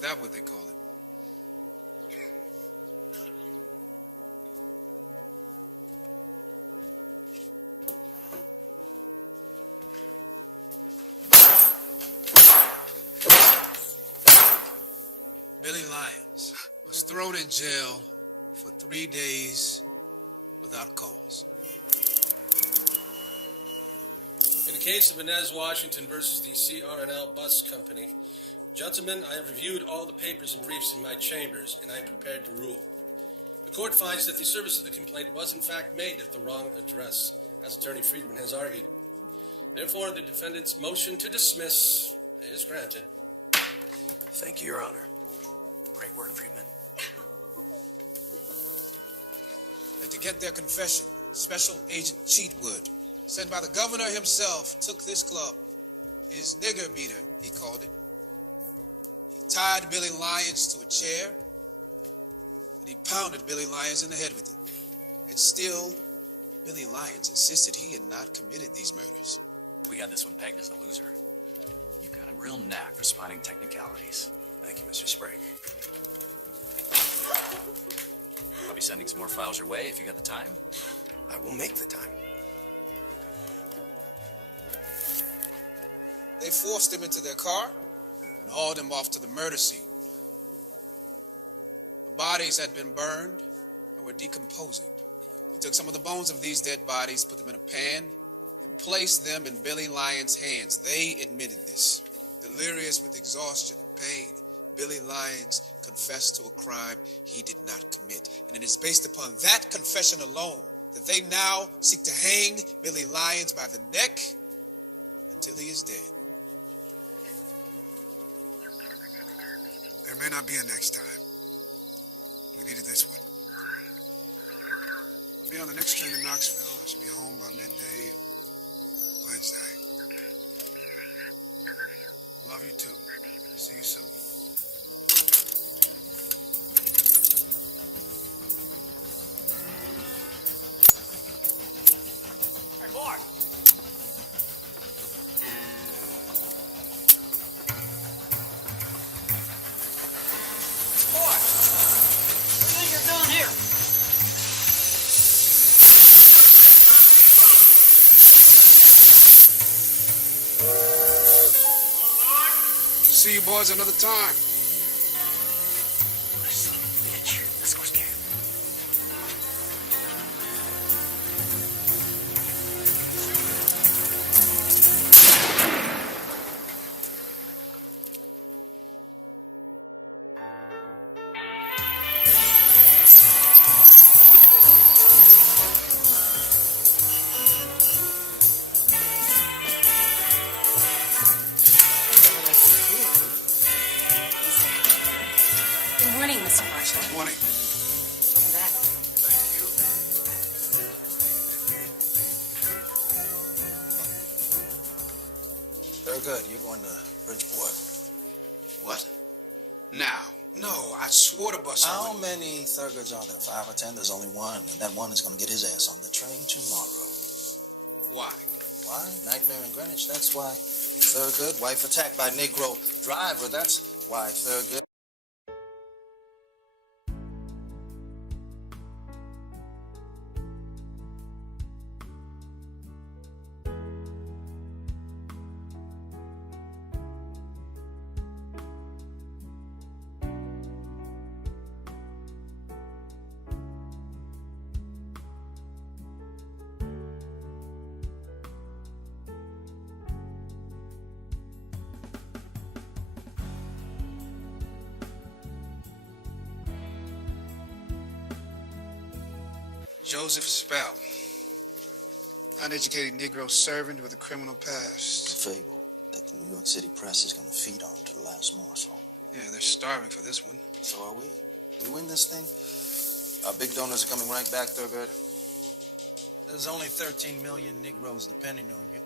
that what they call it? Billy Lyons was thrown in jail for 3 days without cause. In the case of ᖴ𝖚န့ versus the CR&L Bus Company, gentlemen, I have reviewed all the papers and briefs in my chambers, and I am prepared to rule. The court finds that the service of the complaint was in fact made at the wrong address, as Attorney Friedman has argued. Therefore, the defendant's motion to dismiss is granted. Thank you, Your Honor. Great work, Friedman. And to get their confession, Special Agent Cheatwood, sent by the governor himself, took this club, his nigger beater, he called it. He tied Billy Lyons to a chair, and he pounded Billy Lyons in the head with it. And still, Billy Lyons insisted he had not committed these murders. We got this one pegged as a loser. You've got a real knack for spotting technicalities. Thank you, Mr. Sprague. I'll be sending some more files your way if you got the time. I will make the time. They forced him into their car and hauled him off to the murder scene. The bodies had been burned and were decomposing. They took some of the bones of these dead bodies, put them in a pan, and placed them in Billy Lyons' hands. They admitted this. Delirious with exhaustion and pain, Billy Lyons confessed to a crime he did not commit. And it is based upon that confession alone that they now seek to hang Billy Lyons by the neck until he is dead. There may not be a next time. We needed this one. I'll be on the next train to Knoxville. I should be home by midday Wednesday. Love you too. See you soon. Hey, boy! Boy! What do you think you're doing here? See you boys another time. Son of a bitch. Let's go scam. Good morning, Mr. Marshall. Morning. Welcome back. Thank you. Very good. You're going to Bridgeport. What? Now? No, I swore to bust How many Thurgoods are there? 5 or 10? There's only one, and that one is going to get his ass on the train tomorrow. Why? Why? Nightmare in Greenwich. That's why. Thurgood, wife attacked by Negro driver. That's why Thurgood. Joseph Spell, uneducated Negro servant with a criminal past. It's a fable that the New York City press is going to feed on to the last morsel. Yeah, they're starving for this one. So are we. We win this thing, our big donors are coming right back, Thurgood. There's only 13 million Negroes depending on you.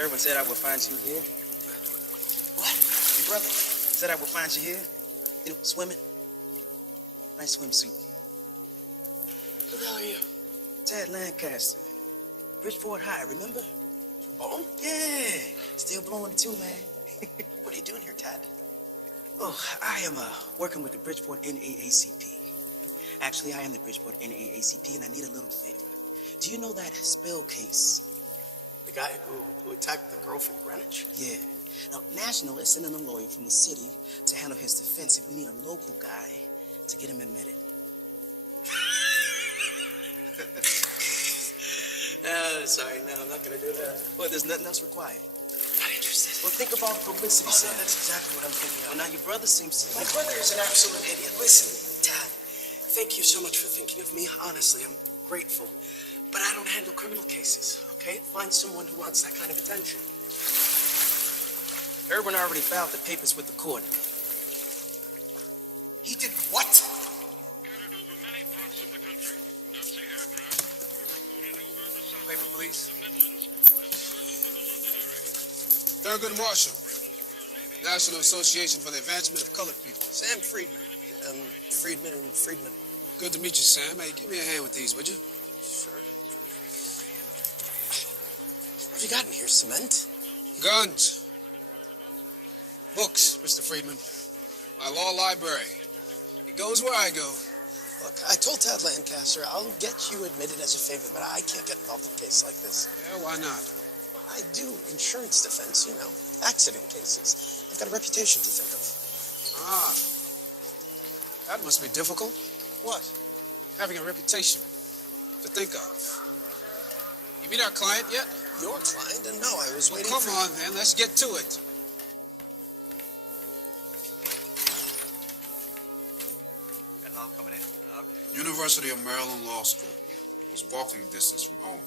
Irwin said I would find you here. What? Your brother said I would find you here. You know, swimming. Nice swimsuit. Who the hell are you? Tad Lancaster. Bridgeport High, remember? Oh? Yeah. Still blowing it too, man. What are you doing here, Tad? Oh, I am working with the Bridgeport NAACP. Actually, I am the Bridgeport NAACP, and I need a little favor. Do you know that spill case? The guy who attacked the girl from Greenwich? Yeah. Now, National is sending a lawyer from the city to handle his defense, and we need a local guy to get him admitted. Sorry, no, I'm not going to do that. Well, there's nothing else required. Not interested. Well, think about publicity, Oh, Sam. no, that's exactly what I'm thinking Well, of. now your brother seems to... My brother is an absolute idiot. Listen, Tad, thank you so much for thinking of me. Honestly, I'm grateful. But I don't handle criminal cases, okay? Find someone who wants that kind of attention. Irwin already filed the papers with the court. He did what? Paper, please. Thurgood Marshall, National Association for the Advancement of Colored People. Sam Friedman. Friedman and Friedman. Good to meet you, Sam. Hey, give me a hand with these, would you? Sure. What have you got in here, cement? Guns. Books, Mr. Friedman. My law library. It goes where I go. Look, I told Tad Lancaster I'll get you admitted as a favor, but I can't get involved in a case like this. Yeah, why not? I do insurance defense, you know, accident cases. I've got a reputation to think of. Ah. That must be difficult. What? Having a reputation to think of. You meet our client yet? Your client? And no, I was Well, waiting come for... on, then. Let's get to it. Got another coming in. Okay. University of Maryland Law School. Was walking distance from home.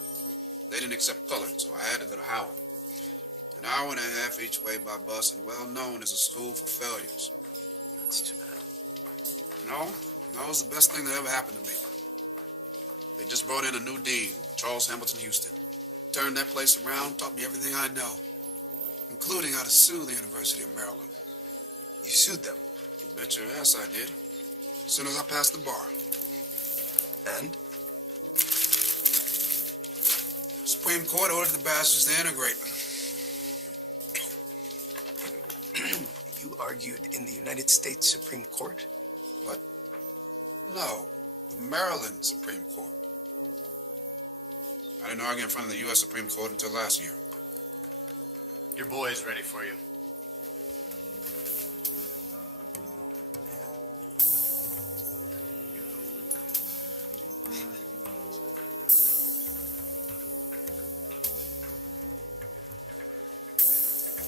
They didn't accept colored, so I had to go to Howard. An hour and a half each way by bus, and well known as a school for failures. That's too bad. No, that was the best thing that ever happened to me. They just brought in a new dean, Charles Hamilton Houston. Turned that place around, taught me everything I know, including how to sue the University of Maryland. You sued them. You bet your ass I did. As soon as I passed the bar. And? The Supreme Court ordered the bastards to integrate. You argued in the United States Supreme Court? What? No, the Maryland Supreme Court. I didn't argue in front of the U.S. Supreme Court until last year. Your boy is ready for you.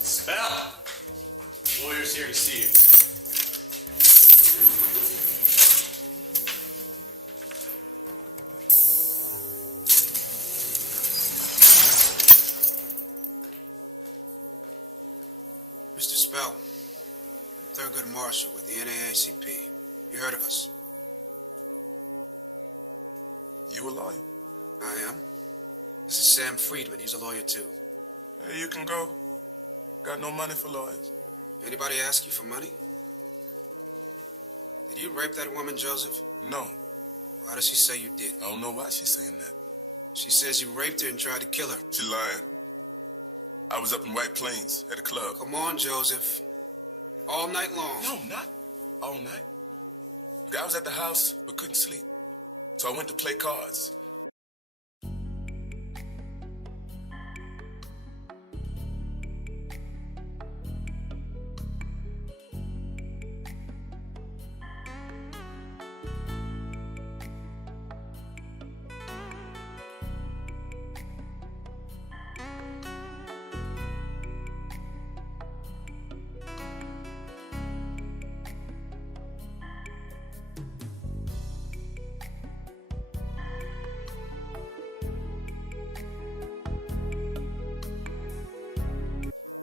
Spell! Lawyer's here to see you. Mr. Spell, I'm Thurgood Marshall with the NAACP. You heard of us? You a lawyer? I am. This is Sam Friedman. He's a lawyer, too. Hey, you can go. Got no money for lawyers. Anybody ask you for money? Did you rape that woman, Joseph? No. Why does she say you did? I don't know why she's saying that. She says you raped her and tried to kill her. She lying. I was up in White Plains at a club. Come on, Joseph. All night long. No, not all night. I was at the house but couldn't sleep. So I went to play cards.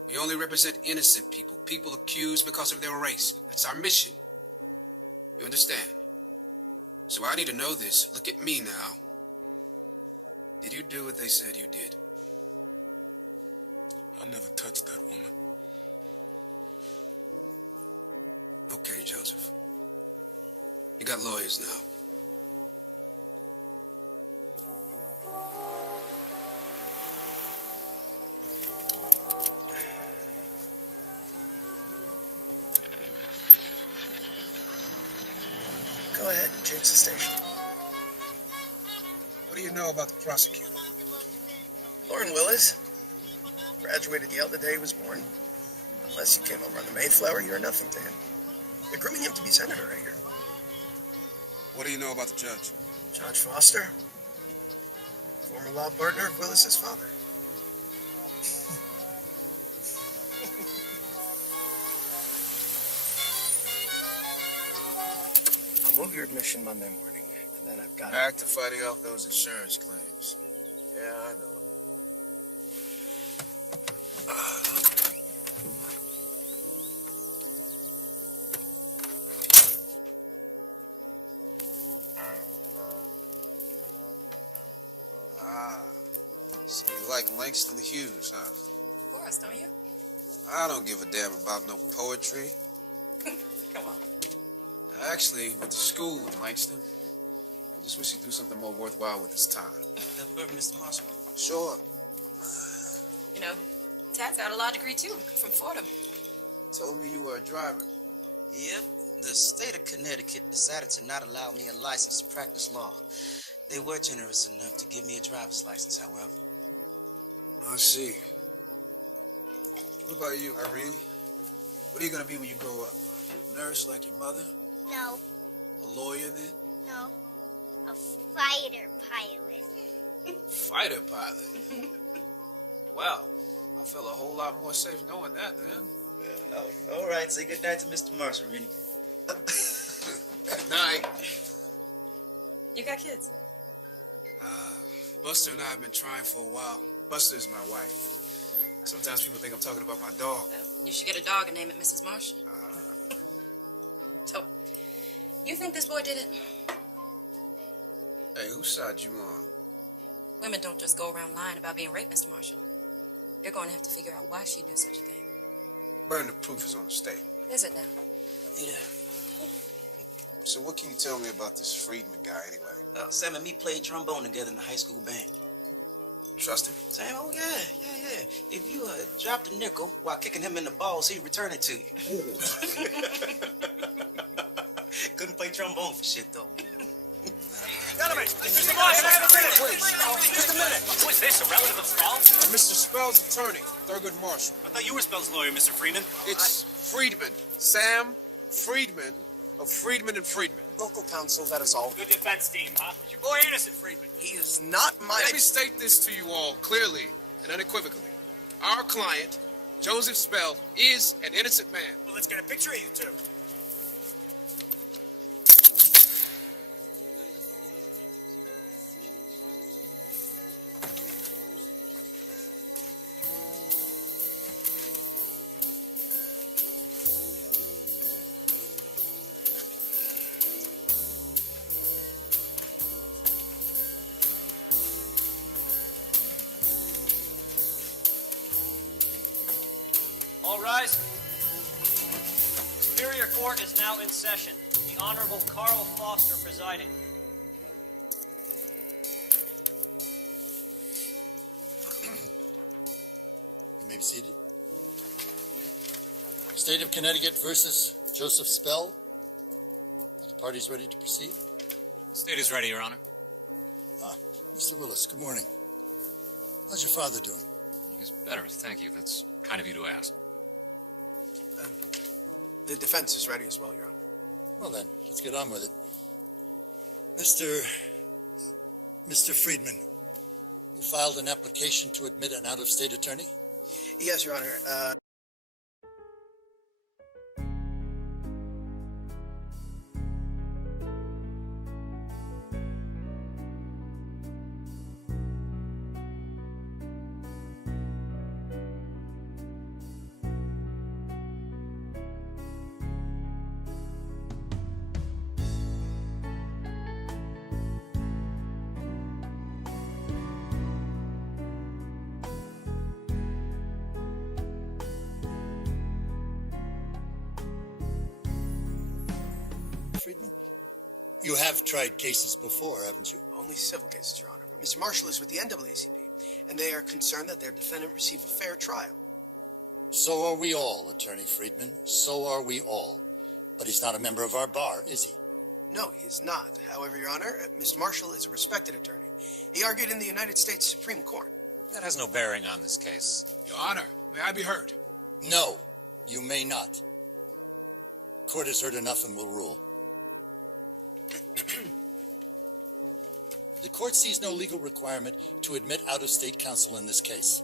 We only represent innocent people, people accused because of their race. That's our mission. You understand? So I need to know this. Look at me now. Did you do what they said you did? I never touched that woman. Okay, Joseph. You got lawyers now. Go ahead, change the station. What do you know about the prosecutor? Lauren Willis graduated Yale the day he was born. Unless you came over on the Mayflower, you're nothing to him. They're grooming him to be senator right here. What do you know about the judge? Judge Foster, former law partner of Willis's father. I'll move your admission Monday morning, and then I've got Back to fighting off those insurance claims. Yeah, I know. So you like Langston Hughes, huh? Of course, don't you? I don't give a damn about no poetry. Come on. I actually went to school in Langston. I just wish he'd do something more worthwhile with his time. that bird, Mr. Marshall. Sure. You know, Tad's got a law degree too, from Fordham. Told me you were a driver. Yep, the state of Connecticut decided to not allow me a license to practice law. They were generous enough to give me a driver's license, however. I see. What about you, Irene? What are you going to be when you grow up? A nurse like your mother? No, A lawyer then? no. A fighter pilot. Fighter pilot? Well, I feel a whole lot more safe knowing that then. All right, say good night to Mr. Marshall, Rennie. Good night. You got kids? Buster and I have been trying for a while. Buster is my wife. Sometimes people think I'm talking about my dog. You should get a dog and name it Mrs. Marshall. So, you think this boy did it? Hey, whose side you on? Women don't just go around lying about being raped, Mr. Marshall. You're going to have to figure out why she'd do such a thing. Burden of proof is on the state. Is it now? Yeah. So what can you tell me about this Friedman guy anyway? Sam and me played trombone together in the high school band. Trust him? Sam, oh yeah. If you dropped a nickel while kicking him in the balls, he'd return it to you. Couldn't play trombone for shit, though. Gentlemen, Mr. Moss, can I have a minute, please? Just a minute. Who is this, a relative of Spell's? Mr. Spell's attorney, Thurgood Marshall. I thought you were Spell's lawyer, Mr. Freeman. It's Friedman. Sam Friedman of Friedman and Friedman. Local counsel, that is all. Good defense team, huh? It's your boy Anderson Friedman. He is not my... Let me state this to you all clearly and unequivocally. Our client, Joseph Spell, is an innocent man. Well, let's get a picture of you two. All rise. Superior Court is now in session. The Honorable Carl Foster presiding. You may be seated. State of Connecticut versus Joseph Spell. Are the parties ready to proceed? The state is ready, Your Honor. Mr. Willis, good morning. How's your father doing? He's better, thank you. That's kind of you to ask. The defense is ready as well, Your Honor. Well then, let's get on with it. Mr. Friedman, you filed an application to admit an out-of-state attorney? Yes, Your Honor. Friedman, You have tried cases before, haven't you? Only civil cases, Your Honor. But Mr. Marshall is with the NAACP, and they are concerned that their defendant receive a fair trial. So are we all, Attorney Friedman. So are we all. But he's not a member of our bar, is he? No, he is not. However, Your Honor, Mr. Marshall is a respected attorney. He argued in the United States Supreme Court. That has no bearing on this case. Your Honor, may I be heard? No, you may not. Court has heard enough and will rule. The court sees no legal requirement to admit out-of-state counsel in this case.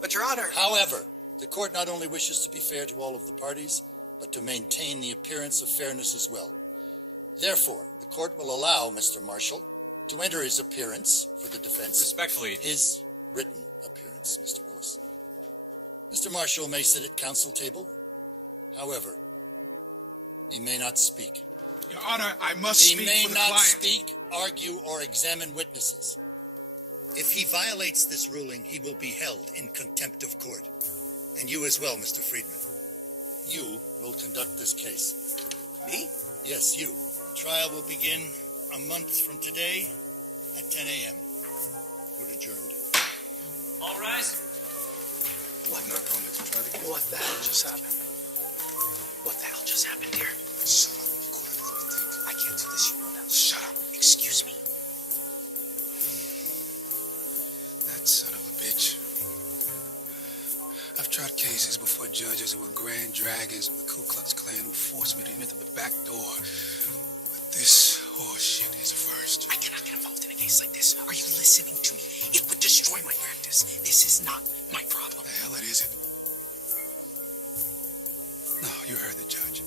But, Your Honor... However, the court not only wishes to be fair to all of the parties, but to maintain the appearance of fairness as well. Therefore, the court will allow Mr. Marshall to enter his appearance for the defense. Respectfully. His written appearance, Mr. Willis. Mr. Marshall may sit at counsel table. However, he may not speak. Your Honor, I must speak for the client. He may not speak, argue, or examine witnesses. If he violates this ruling, he will be held in contempt of court. And you as well, Mr. Friedman. You will conduct this case. Me? Yes, you. The trial will begin a month from today at 10 a.m. Court adjourned. All rise. What the hell just happened? What the hell just happened here? Shut up. Be quiet. Let me think. I can't do this, you know that. Shut up. Excuse me. That son of a bitch. I've tried cases before judges who were grand dragons of the Ku Klux Klan who forced me to enter the back door. But this horse shit is a first. I cannot get involved in a case like this. Are you listening to me? It would destroy my practice. This is not my problem. The hell it isn't. No, you heard the judge.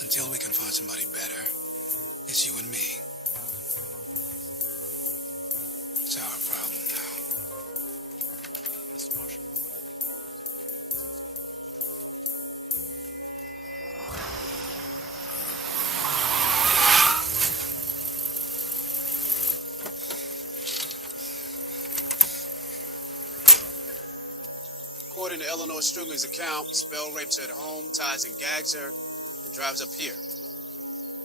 Until we can find somebody better, it's you and me. It's our problem now. Mr. Marshall. According to Eleanor Strugley's account, Spell rapes her at home, ties and gags her, and drives up here.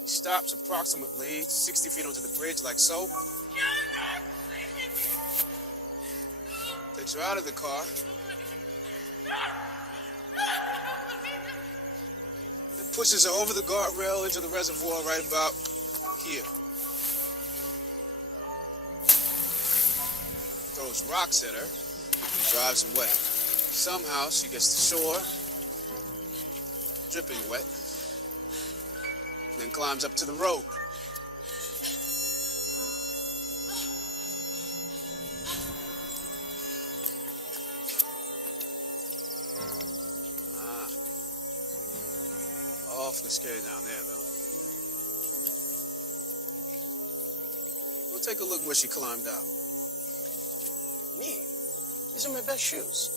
He stops approximately 60 feet onto the bridge like so. Takes her out of the car. And pushes her over the guardrail into the reservoir right about here. Throws rocks at her and drives away. Somehow she gets to shore, dripping wet, and then climbs up to the road. Awfully scary down there, though. Go take a look where she climbed out. Me? These are my best shoes.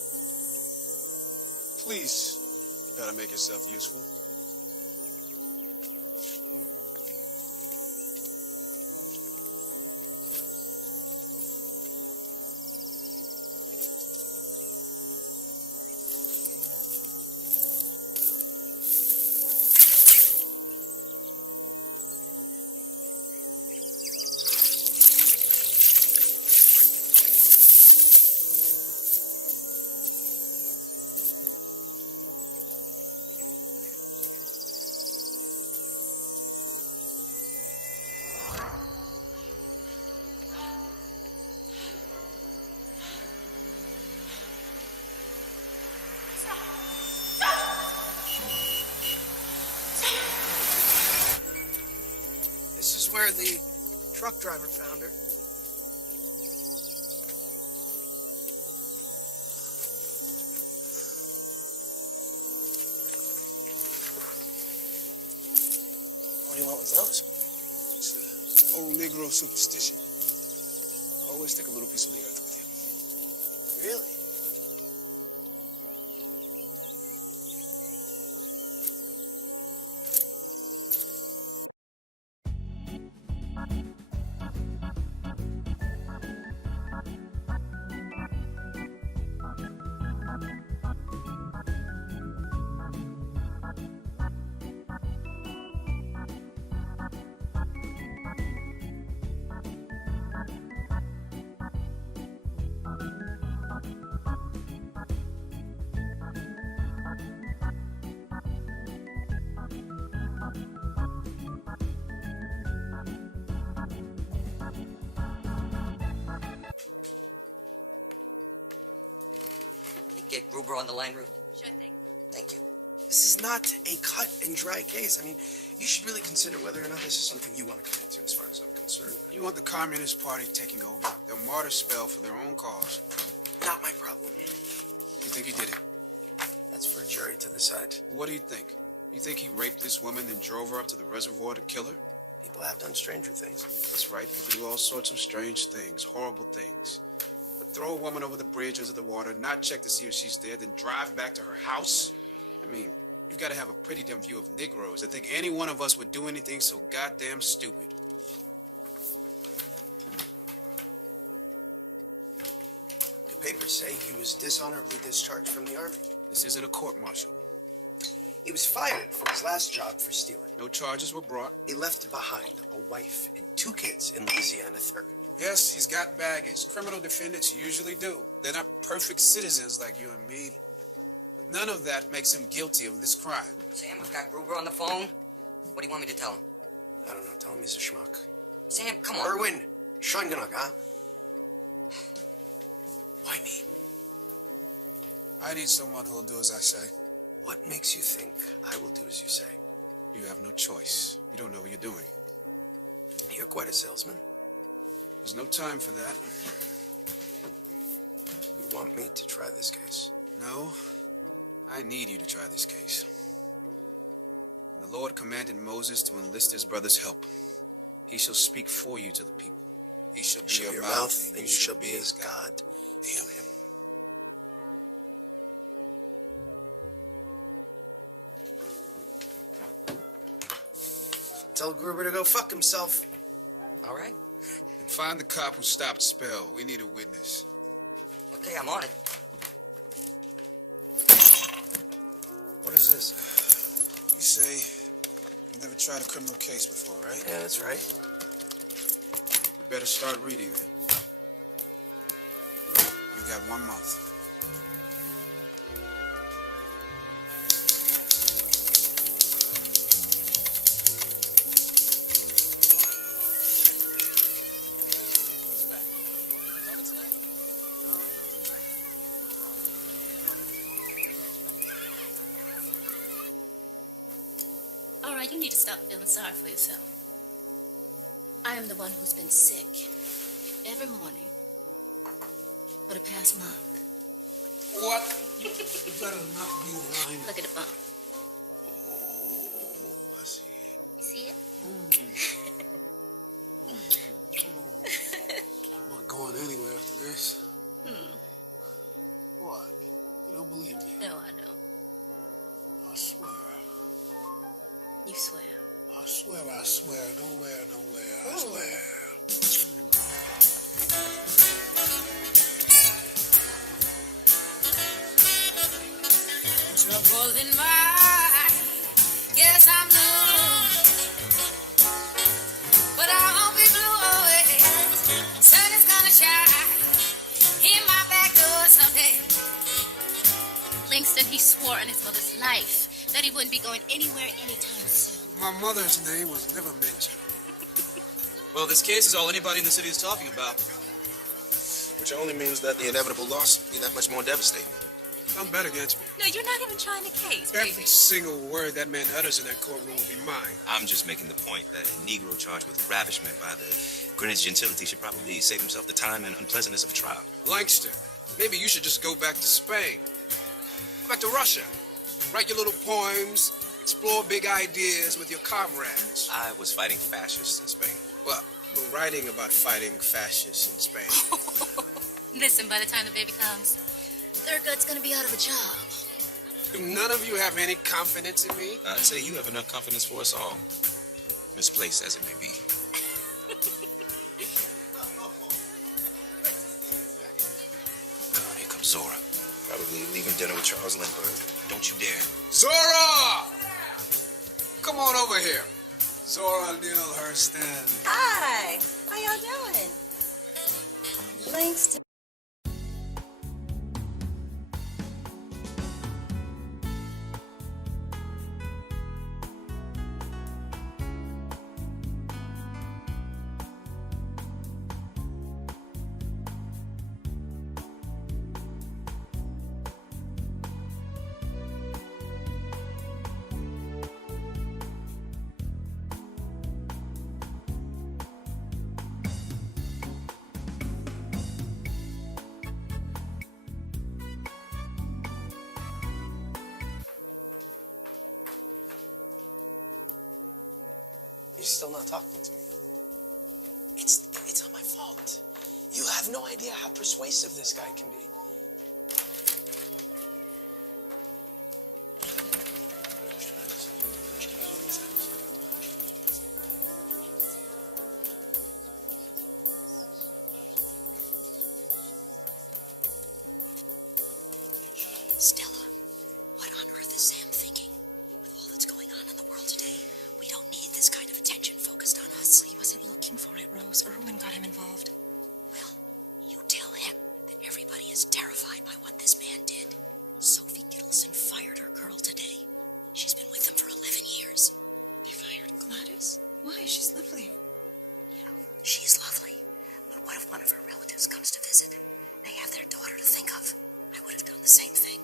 Please, gotta make yourself useful. This is where the truck driver found her. What do you want with those? It's an old Negro superstition. I always take a little piece of the earth with you. Really? get Gruber on the line roof? Sure thing. Thank you. This is not a cut and dry case. I mean, you should really consider whether or not this is something you want to commit to as far as I'm concerned. You want the Communist Party taking over? They'll martyr spell for their own cause. Not my problem. You think he did it? That's for a jury to decide. What do you think? You think he raped this woman and drove her up to the reservoir to kill her? People have done stranger things. That's right. People do all sorts of strange things, horrible things. But throw a woman over the bridge into the water, not check to see if she's dead, then drive back to her house? I mean, you've got to have a pretty dim view of Negroes to think any one of us would do anything so goddamn stupid. The papers say he was dishonorably discharged from the Army. This isn't a court-martial. He was fired from his last job for stealing. No charges were brought. He left behind a wife and 2 kids in Louisiana, Thurgood. Yes, he's got baggage. Criminal defendants usually do. They're not perfect citizens like you and me. But none of that makes him guilty of this crime. Sam, we've got Gruber on the phone. What do you want me to tell him? I don't know. Tell him he's a schmuck. Sam, come on. Erwin, Schweingenug, huh? Why me? I need someone who'll do as I say. What makes you think I will do as you say? You have no choice. You don't know what you're doing. You're quite a salesman. There's no time for that. You want me to try this case? No, I need you to try this case. And the Lord commanded Moses to enlist his brother's help. He shall speak for you to the people. He shall be your mouth, and you shall be his God to him. Tell Gruber to go fuck himself. All right. And find the cop who stopped Spell. We need a witness. Okay, I'm on it. What is this? You say you've never tried a criminal case before, right? Yeah, that's right. You better start reading then. You've got 1 month. All right, you need to stop feeling sorry for yourself. I am the one who's been sick every morning for the past month. What? You better not be lying. Look at the bump. Oh, I see it. You see it? I'm not going anywhere after this. What? You don't believe me? No, I don't. I swear. You swear. I swear. Nowhere. I swear. Trouble in mind. Yes, I'm blue. But I won't be blue always. Sun is gonna shine in my back door someday. Langston, he swore on his mother's life that he wouldn't be going anywhere anytime soon. My mother's name was never mentioned. Well, this case is all anybody in the city is talking about. Which only means that the inevitable loss will be that much more devastating. Don't bet against me. No, you're not even trying the case, Every baby. single word that man utters in that courtroom will be mine. I'm just making the point that a Negro charged with ravishment by the Greenwich gentility should probably save himself the time and unpleasantness of a trial. Langston, maybe you should just go back to Spain. Go back to Russia. Write your little poems, explore big ideas with your comrades. I was fighting fascists in Spain. Well, we're writing about fighting fascists in Spain. Listen, by the time the baby comes, Thurgood's gonna be out of a job. Do none of you have any confidence in me? I'd say you have enough confidence for us all, misplaced as it may be. Here comes Zora. Probably leaving dinner with Charles Lindbergh. Don't you dare. Zora! Come on over here. Zora Neale Hurston. Hi. How y'all doing? Langston. You're still not talking to me. It's not my fault. You have no idea how persuasive this guy can be. Stella, what on earth is Sam thinking? With all that's going on in the world today, we don't need this kind of attention focused on us. He wasn't looking for it, Rose. Irwin got him involved. Well, you tell him that everybody is terrified by what this man did. Sophie Gittleson fired her girl today. She's been with him for 11 years. They fired Gladys? Why? She's lovely. Yeah, she's lovely. But what if one of her relatives comes to visit? They have their daughter to think of. I would have done the same thing.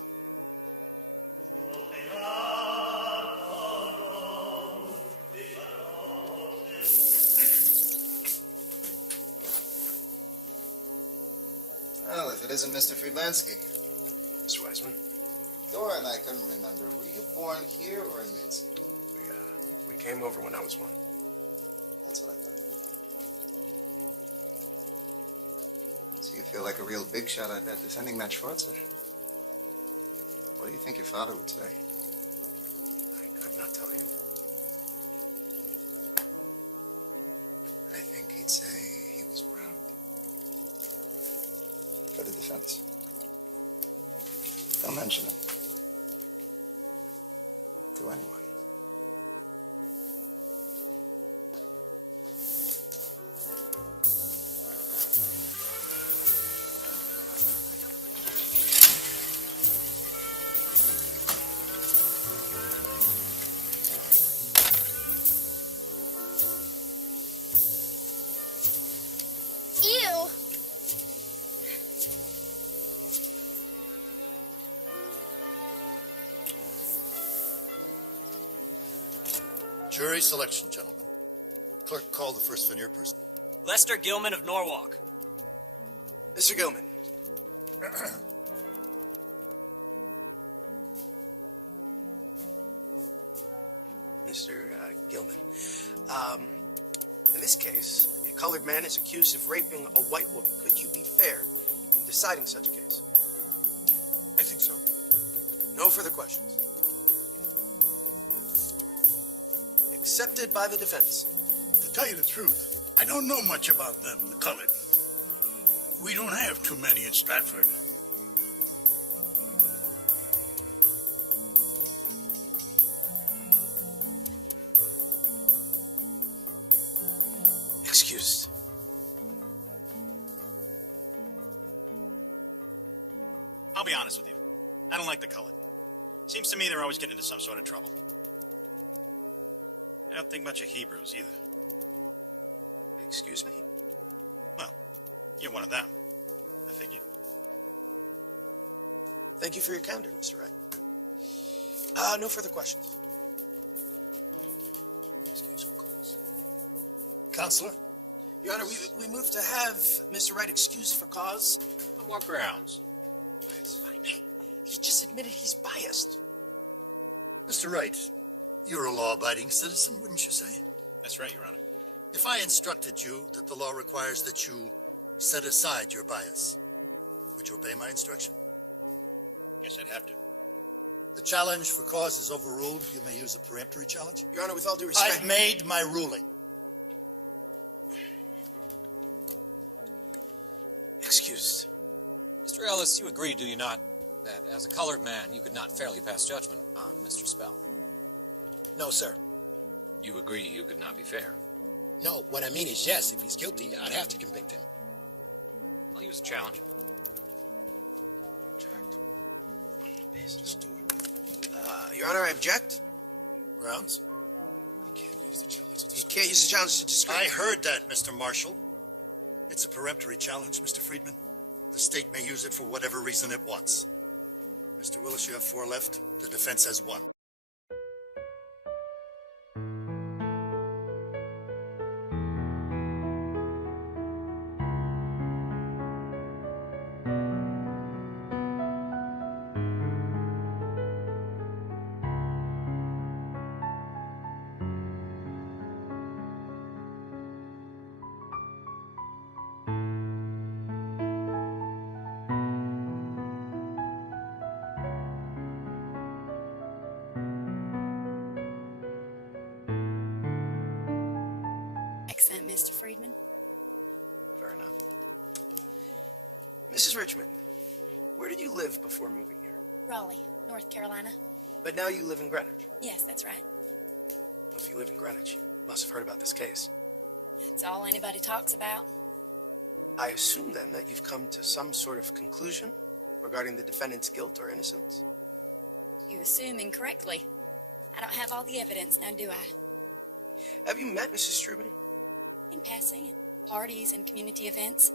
Well, if it isn't Mr. Friedlansky. Mr. Wiseman, Dora and I couldn't remember. Were you born here or in Minsk? we came over when I was 1. That's what I thought. So you feel like a real big shot, I bet, defending that Schwarzer. What do you think your father would say? I could not tell you. I think he'd say he was brown. For the defense. Don't mention it. To anyone. Ew. Jury selection, gentlemen. Clerk, call the first veneer person. Lester Gilman of Norwalk. Mr. Gilman. Mr. Gilman. In this case, a colored man is accused of raping a white woman. Could you be fair in deciding such a case? I think so. No further questions. Accepted by the defense. To tell you the truth, I don't know much about them, the colored. We don't have too many in Stratford. Excused. I'll be honest with you. I don't like the colored. Seems to me they're always getting into some sort of trouble. I don't think much of Hebrews either. Excuse me? Well, you're one of them. I figured. Thank you for your candor, Mr. Wright. No further questions. Counselor? Your Honor, we move to have Mr. Wright excused for cause. On what grounds? It's fine. He just admitted he's biased. Mr. Wright, you're a law-abiding citizen, wouldn't you say? That's right, Your Honor. If I instructed you that the law requires that you set aside your bias, would you obey my instruction? Guess I'd have to. The challenge for cause is overruled. You may use a peremptory challenge. Your Honor, with all due respect... I've made my ruling. Excused. Mr. Ellis, you agree, do you not, that as a colored man, you could not fairly pass judgment on Mr. Spell? No, sir. You agree you could not be fair? No, what I mean is yes, if he's guilty, I'd have to convict him. I'll use a challenge. Your Honor, I object. Grounds? You can't use the challenge to discredit. I heard that, Mr. Marshall. It's a peremptory challenge, Mr. Friedman. The state may use it for whatever reason it wants. Mr. Willis, you have 4 left. The defense has 1. accent, Mr. Friedman. Fair enough. Mrs. Richmond, where did you live before moving here? Raleigh, North Carolina. But now you live in Greenwich. Yes, that's right. Well, if you live in Greenwich, you must have heard about this case. It's all anybody talks about. I assume then that you've come to some sort of conclusion regarding the defendant's guilt or innocence? You assume incorrectly. I don't have all the evidence now, do I? Have you met Mrs. Struben? In passing, at parties and community events.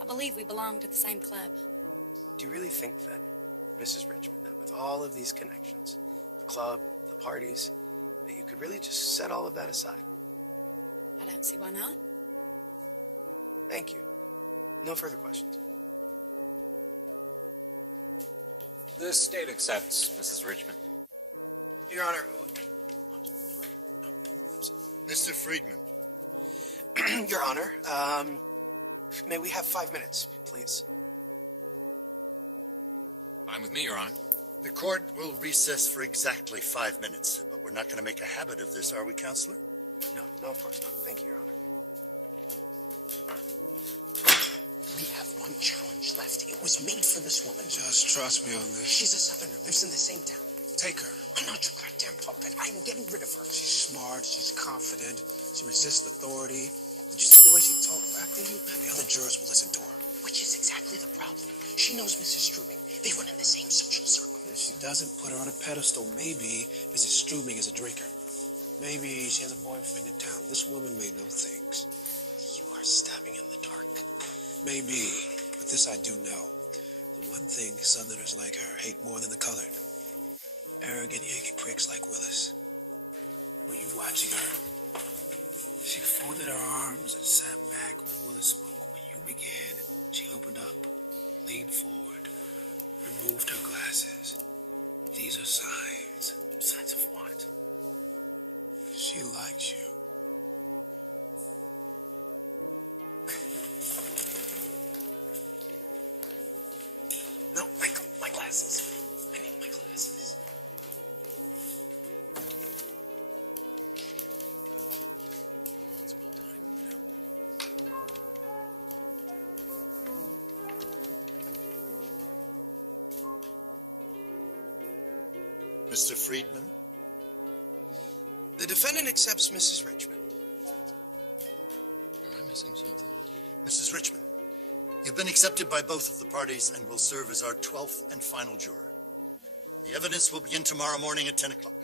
I believe we belong to the same club. Do you really think then, Mrs. Richmond, that with all of these connections, the club, the parties, that you could really just set all of that aside? I don't see why not. Thank you. No further questions. The state accepts, Mrs. Richmond. Your Honor. Mr. Friedman. Your Honor, may we have 5 minutes, please? Fine with me, Your Honor. The court will recess for exactly 5 minutes, but we're not going to make a habit of this, are we, Counselor? No, of course not. Thank you, Your Honor. We have one challenge left. It was made for this woman. Just trust me on this. She's a Southerner, lives in the same town. Take her. I'm not your goddamn puppet. I'm getting rid of her. She's smart. She's confident. She resists authority. Did you see the way she talked back to you? The other jurors will listen to her. Which is exactly the problem. She knows Mrs. Struben. They run in the same social circle. If she doesn't put her on a pedestal, maybe Mrs. Struben is a drinker. Maybe she has a boyfriend in town. This woman may know things. You are stabbing in the dark. Maybe, but this I do know. The one thing Southerners like her hate more than the colored. Arrogant Yankee pricks like Willis. Were you watching her? She folded her arms and sat back when Willis spoke. When you began, she opened up, leaned forward, removed her glasses. These are signs. Signs of what? She likes you. No, my glasses. I need my glasses. Mr. Friedman? The defendant accepts Mrs. Richmond. Am I missing something? Mrs. Richmond, you've been accepted by both of the parties and will serve as our 12th and final juror. The evidence will begin tomorrow morning at 10 o'clock.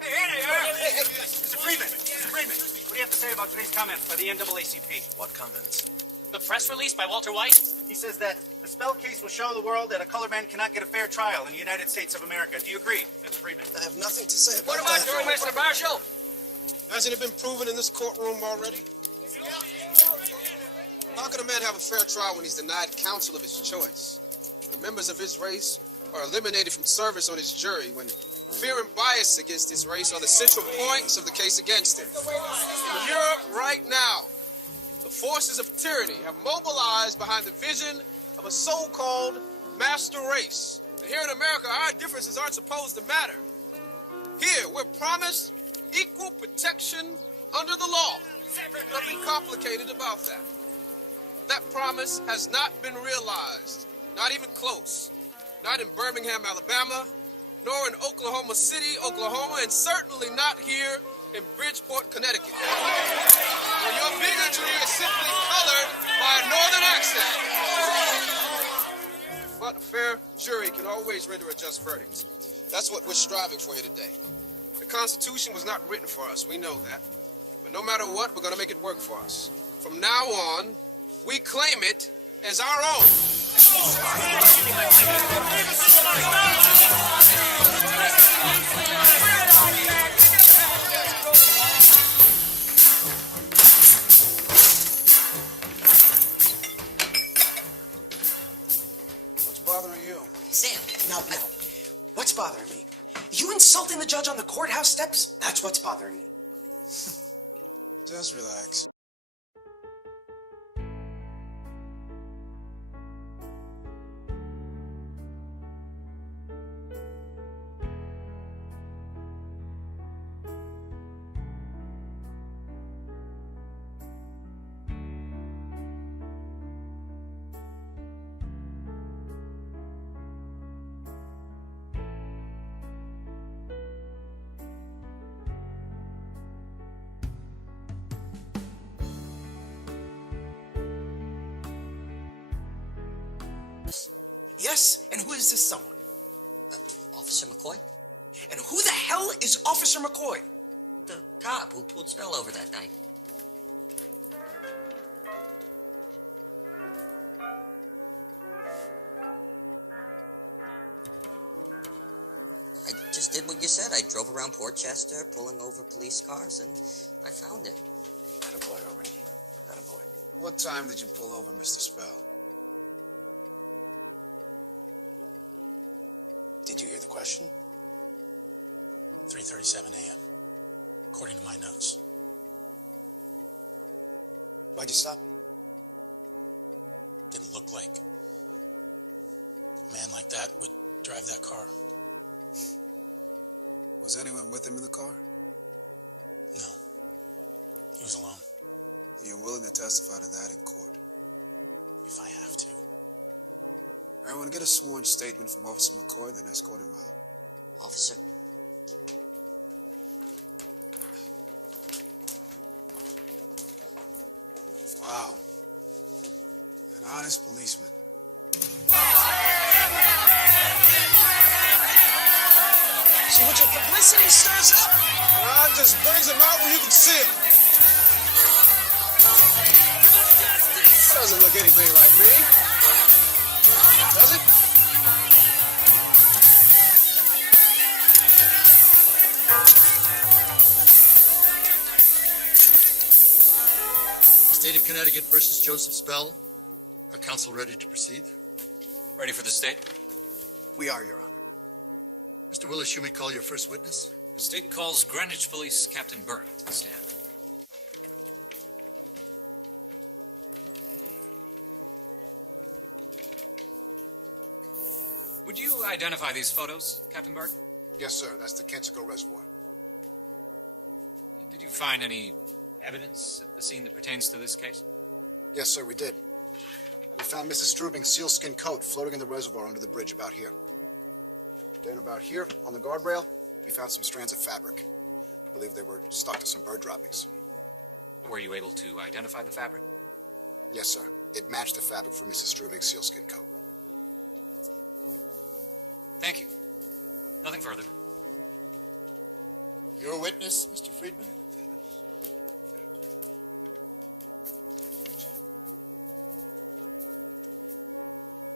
Hey, Mr. Freeman, what do you have to say about today's comments by the NAACP? What comments? The press release by Walter White? He says that the Spell case will show the world that a colored man cannot get a fair trial in the United States of America. Do you agree, Mr. Freeman? I have nothing to say about What about you, Mr. Marshall? Hasn't it been proven in this courtroom already? How can a man have a fair trial when he's denied counsel of his choice? When the members of his race are eliminated from service on his jury, when fear and bias against his race are the central points of the case against him. In Europe right now, the forces of tyranny have mobilized behind the vision of a so-called master race. And here in America, our differences aren't supposed to matter. Here, we're promised equal protection under the law. Nothing complicated about that. That promise has not been realized, not even close. Not in Birmingham, Alabama, nor in Oklahoma City, Oklahoma, and certainly not here in Bridgeport, Connecticut. Where your bigotry is simply colored by a northern accent. But a fair jury can always render a just verdict. That's what we're striving for here today. The Constitution was not written for us, we know that. But no matter what, we're going to make it work for us. From now on, we claim it as our own. What's bothering you? Sam. No. What's bothering me? You insulting the judge on the courthouse steps? That's what's bothering me. Just relax. Yes, and who is this someone? Officer McCoy? And who the hell is Officer McCoy? The cop who pulled Spell over that night. I just did what you said. I drove around Port Chester, pulling over police cars, and I found it. Attaboy, Owen. Attaboy. What time did you pull over, Mr. Spell? Did you hear the question? 3:37 a.m., according to my notes. Why'd you stop him? Didn't look like a man like that would drive that car. Was anyone with him in the car? No. He was alone. You're willing to testify to that in court? If I have to. I want to get a sworn statement from Officer McCoy, then escort him out. Officer. Wow. An honest policeman. See what your publicity stirs up? Well, it just brings him out where you can see him. Doesn't look anything like me. Does it? State of Connecticut versus Joseph Spell. Are counsel ready to proceed? Ready for the state? We are, Your Honor. Mr. Willis, you may call your first witness. The state calls Greenwich Police Captain Burke to the stand. Would you identify these photos, Captain Burke? Yes, sir. That's the Kensico Reservoir. Did you find any evidence at the scene that pertains to this case? Yes, sir, we did. We found Mrs. Strubing's sealskin coat floating in the reservoir under the bridge about here. Then about here, on the guardrail, we found some strands of fabric. I believe they were stuck to some bird droppings. Were you able to identify the fabric? Yes, sir. It matched the fabric from Mrs. Strubing's sealskin coat. Thank you. Nothing further. Your witness, Mr. Friedman?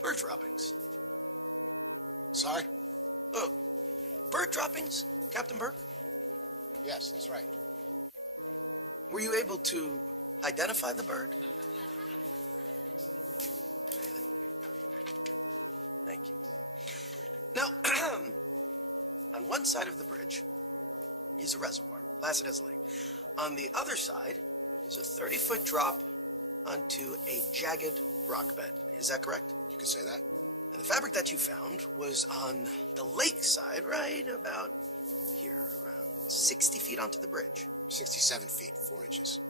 Bird droppings. Sorry? Oh, bird droppings, Captain Burke? Yes, that's right. Were you able to identify the bird? Thank you. Now, on one side of the bridge is a reservoir, placid as a lake. On the other side is a 30-foot drop onto a jagged rock bed. Is that correct? You could say that. And the fabric that you found was on the lake side, right about here, around 60 feet onto the bridge. 67 feet, 4 inches.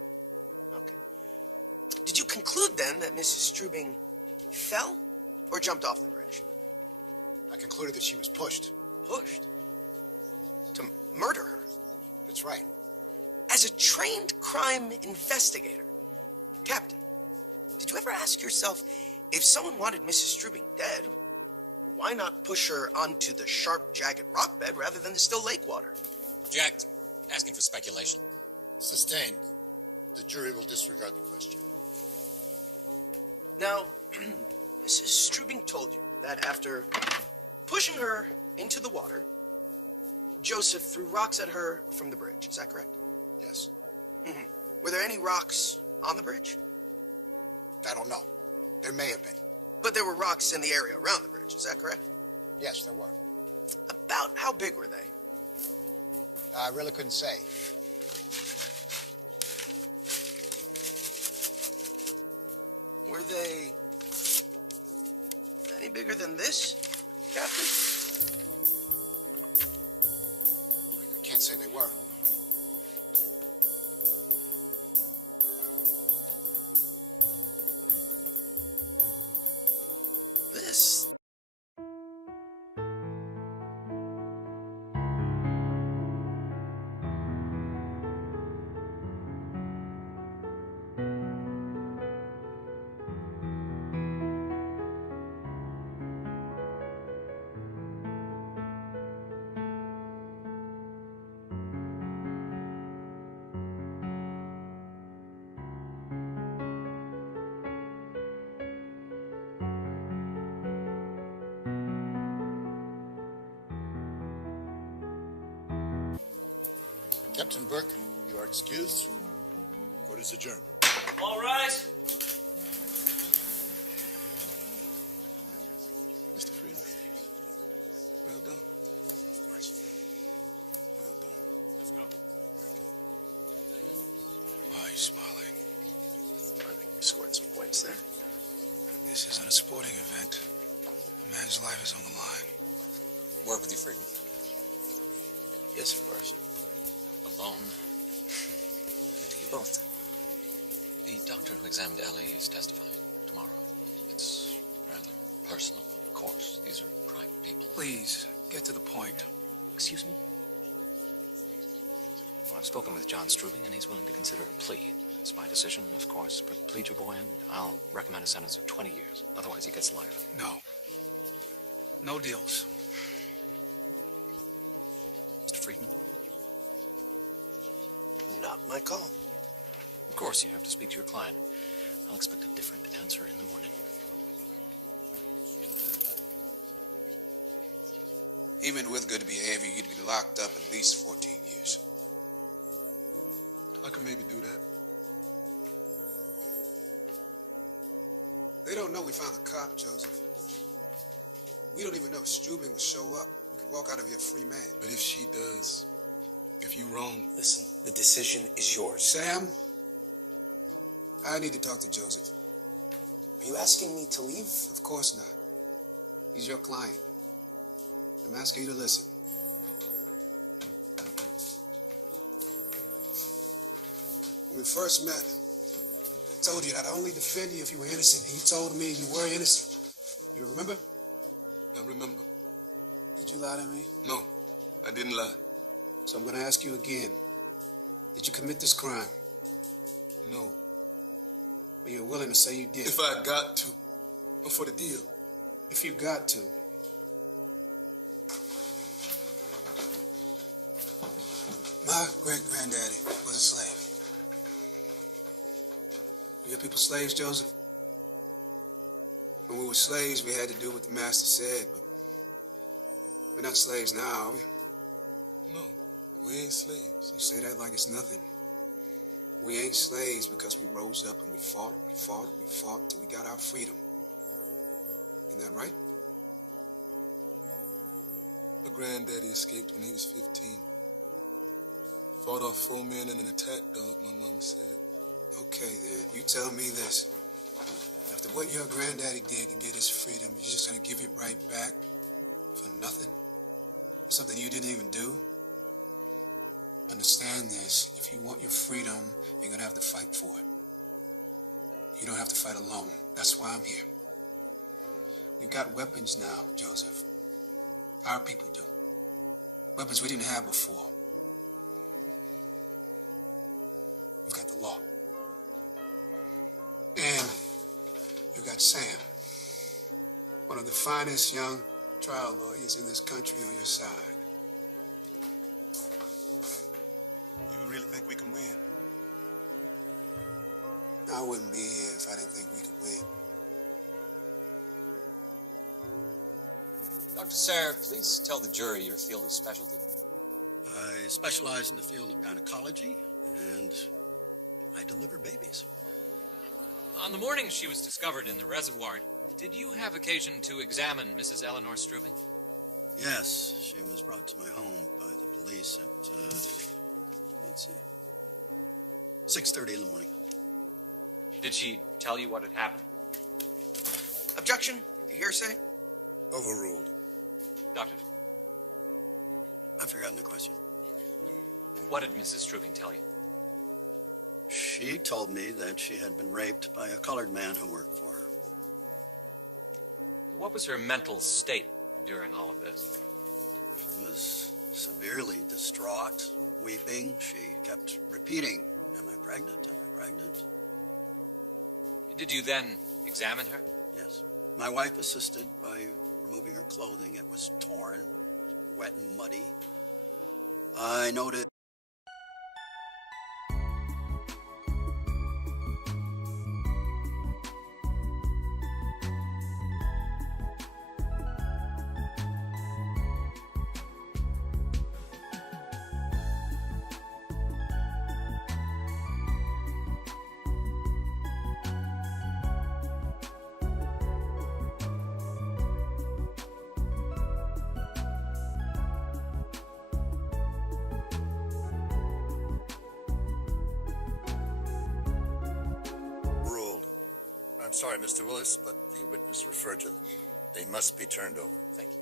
Okay. Did you conclude then that Mrs. Strubing fell or jumped off the bridge? I concluded that she was pushed. Pushed? To murder her? That's right. As a trained crime investigator, Captain, did you ever ask yourself, if someone wanted Mrs. Strubing dead, why not push her onto the sharp, jagged rock bed rather than the still lake water? Object. Asking for speculation. Sustained. The jury will disregard the question. Now, Mrs. Strubing told you that after pushing her into the water, Joseph threw rocks at her from the bridge. Is that correct? Yes. Mm-hmm. Were there any rocks on the bridge? I don't know. There may have been. But there were rocks in the area around the bridge. Is that correct? Yes, there were. About how big were they? I really couldn't say. Were they any bigger than this, Captain? I can't say they were. This. Captain Burke, you are excused. Court is adjourned. All rise. Mr. Freeman. Well done. Well done. Let's go. Why are you smiling? I think we scored some points there. This isn't a sporting event. A man's life is on the line. Word with you, Friedman. Yes, of course. Alone. You both. The doctor who examined Ellie is testifying tomorrow. It's rather personal, of course. These are private people. Please, get to the point. Excuse me? Well, I've spoken with John Strubing, and he's willing to consider a plea. It's my decision, of course, but plead your boy, and I'll recommend a sentence of 20 years. Otherwise, he gets life. No. No deals. Mr. Friedman? Not my call. Of course, you have to speak to your client. I'll expect a different answer in the morning. Even with good behavior, you'd be locked up at least 14 years. I could maybe do that. They don't know we found the cop, Joseph. We don't even know if Strubing will show up. You could walk out of here a free man. But if she does, if you wrong... Listen, the decision is yours. Sam, I need to talk to Joseph. Are you asking me to leave? Of course not. He's your client. I'm asking you to listen. When we first met, I told you that I'd only defend you if you were innocent. He told me you were innocent. You remember? I remember. Did you lie to me? No, I didn't lie. So I'm going to ask you again. Did you commit this crime? No. But you're willing to say you did. If I got to, or for the deal. If you got to. My great-granddaddy was a slave. Were your people slaves, Joseph? When we were slaves, we had to do what the master said, but we're not slaves now, are we? No, we ain't slaves. You say that like it's nothing. We ain't slaves because we rose up and we fought till we got our freedom. Isn't that right? My granddaddy escaped when he was 15. Fought off 4 men and an attack dog, my mama said. Okay, then. You tell me this. After what your granddaddy did to get his freedom, you're just going to give it right back for nothing? Something you didn't even do? Understand this. If you want your freedom, you're going to have to fight for it. You don't have to fight alone. That's why I'm here. We've got weapons now, Joseph. Our people do. Weapons we didn't have before. We've got the law. And we've got Sam, one of the finest young trial lawyers in this country, on your side. You really think we can win? I wouldn't be here if I didn't think we could win. Dr. Sayre, please tell the jury your field of specialty. I specialize in the field of gynecology, and I deliver babies. On the morning she was discovered in the reservoir, did you have occasion to examine Mrs. Eleanor Strubing? Yes, she was brought to my home by the police at, 6:30 in the morning. Did she tell you what had happened? Objection? Hearsay? Overruled. Doctor? I've forgotten the question. What did Mrs. Strubing tell you? She told me that she had been raped by a colored man who worked for her. What was her mental state during all of this? She was severely distraught, weeping. She kept repeating, "Am I pregnant? Am I pregnant?" Did you then examine her? Yes. My wife assisted by removing her clothing. It was torn, wet and muddy. I noted I'm sorry, Mr. Willis, but the witness referred to them. They must be turned over. Thank you.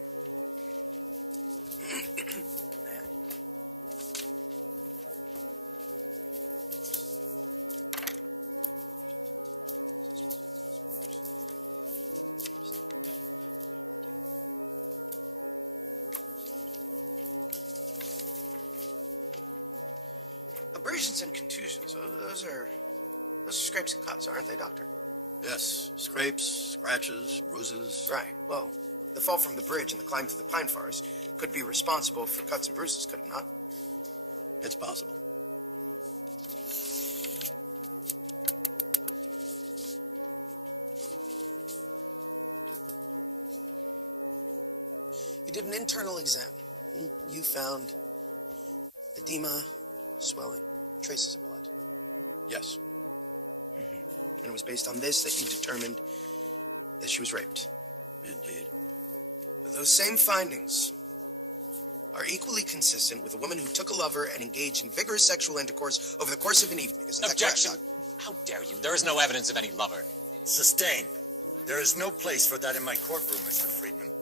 Abrasions and contusions, those are scrapes and cuts, aren't they, Doctor? Yes, scrapes, scratches, bruises. Right. Well, the fall from the bridge and the climb through the pine forest could be responsible for cuts and bruises, could it not? It's possible. You did an internal exam. You found edema, swelling, traces of blood. Yes. And it was based on this that you determined that she was raped. Indeed. Those same findings are equally consistent with a woman who took a lover and engaged in vigorous sexual intercourse over the course of an evening. Isn't that Objection! correct, Doc? How dare you? There is no evidence of any lover. Sustained. There is no place for that in my courtroom, Mr. Friedman.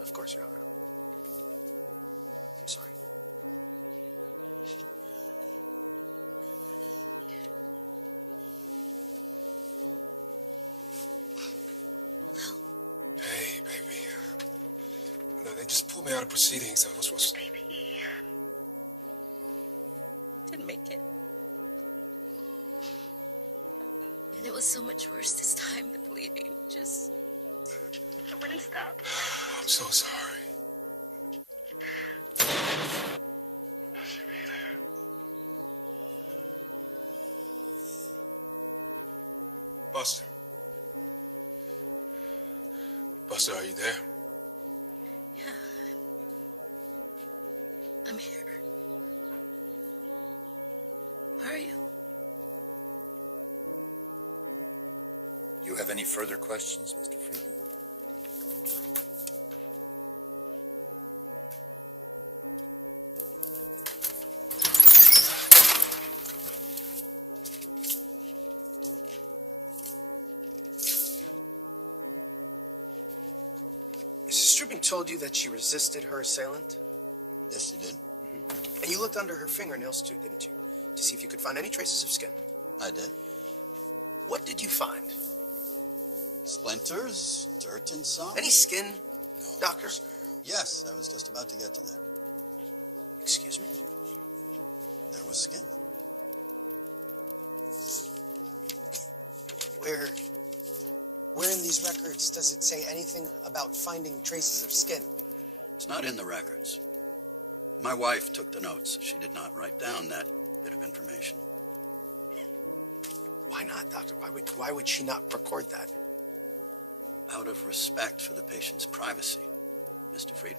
Of course, Your Honor. I'm sorry. Hey, baby. No, they just pulled me out of proceedings. I was supposed to... Baby. Didn't make it. And it was so much worse this time, the bleeding. Just... It wouldn't stop. I'm so sorry. Buster. Buster, are you there? Yeah. I'm here. Where are you? You have any further questions, Mr. Friedman? Mrs. Strubing told you that she resisted her assailant? Yes, she did. And you looked under her fingernails too, didn't you? To see if you could find any traces of skin. I did. What did you find? Splinters, dirt and some. Any skin, Doctor? Yes, I was just about to get to that. Excuse me? There was skin. Where in these records does it say anything about finding traces of skin? It's not in the records. My wife took the notes. She did not write down that bit of information. Why not, Doctor? Why would she not record that? Out of respect for the patient's privacy, Mr. Friedman.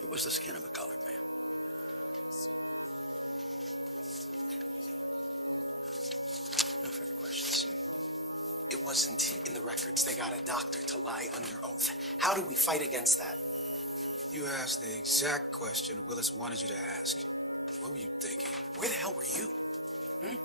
It was the skin of a colored man. No further questions. It wasn't in the records. They got a doctor to lie under oath. How do we fight against that? You asked the exact question Willis wanted you to ask. What were you thinking? Where the hell were you?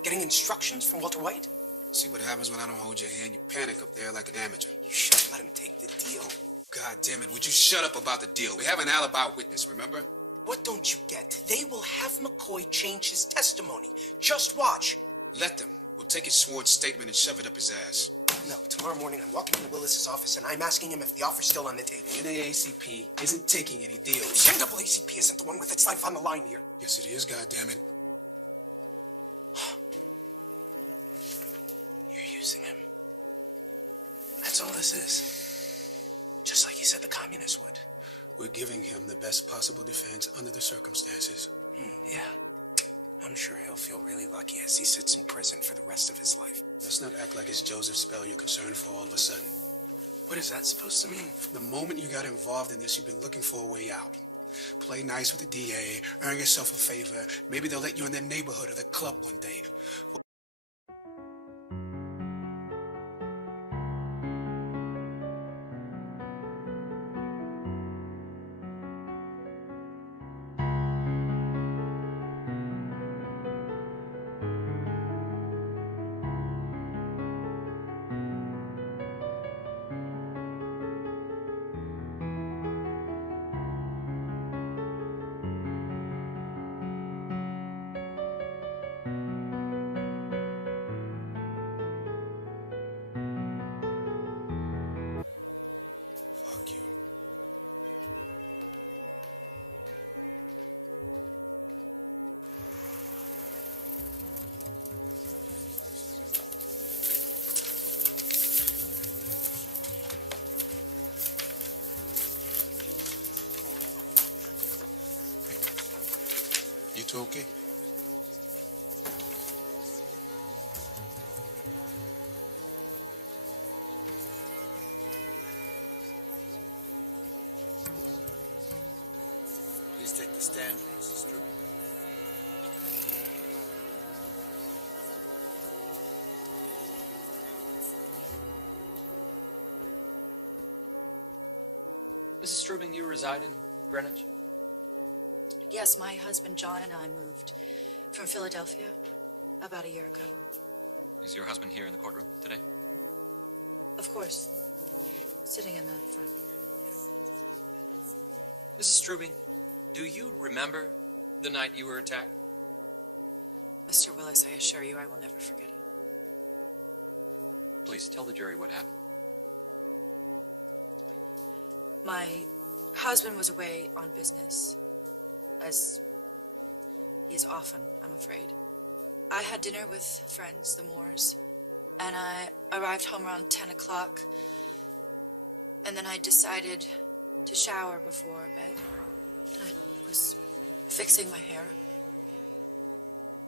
Getting instructions from Walter White? See what happens when I don't hold your hand? You panic up there like an amateur. You should let him take the deal. God damn it, would you shut up about the deal? We have an alibi witness, remember? What don't you get? They will have McCoy change his testimony. Just watch. Let them. We'll take his sworn statement and shove it up his ass. No, tomorrow morning I'm walking into Willis's office and I'm asking him if the offer's still on the table. The NAACP isn't taking any deals. The NAACP isn't the one with its life on the line here. Yes, it is, goddammit. You're using him. That's all this is. Just like you said the communists would. We're giving him the best possible defense under the circumstances. Yeah. I'm sure he'll feel really lucky as he sits in prison for the rest of his life. Let's not act like it's Joseph Spell you're concerned for all of a sudden. What is that supposed to mean? From the moment you got involved in this, you've been looking for a way out. Play nice with the DA, earn yourself a favor. Maybe they'll let you in their neighborhood or the club one day. okay? Please take the stand, Mrs. Strubing. Mrs. Strubing, you reside in Greenwich? Yes, my husband John and I moved from Philadelphia about a year ago. Is your husband here in the courtroom today? Of course, sitting in the front. Mrs. Strubing, do you remember the night you were attacked? Mr. Willis, I assure you I will never forget it. Please tell the jury what happened. My husband was away on business, as he is often, I'm afraid. I had dinner with friends, the Moores, and I arrived home around 10 o'clock, and then I decided to shower before bed, and I was fixing my hair,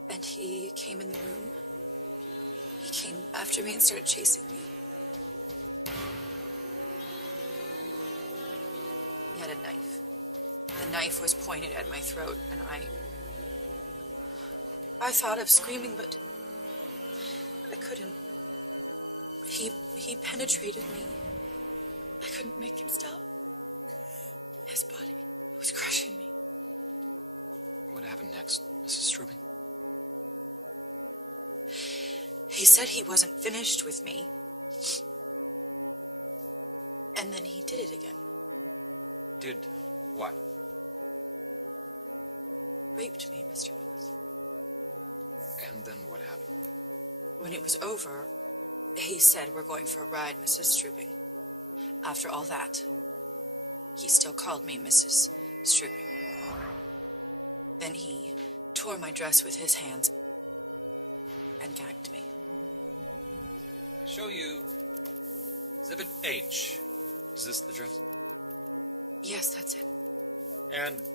and he came in the room. He came after me and started chasing me. He had a knife. The knife was pointed at my throat, and I thought of screaming, but I couldn't. He penetrated me. I couldn't make him stop. His body was crushing me. What happened next, Mrs. Strubing? He said he wasn't finished with me. And then he did it again. Did what? Raped me, Mr. Willis. And then what happened? When it was over, he said, "We're going for a ride, Mrs. Strubing." After all that, he still called me Mrs. Strubing. Then he tore my dress with his hands and gagged me. I show you Exhibit H. Is this the dress? Yes, that's it. And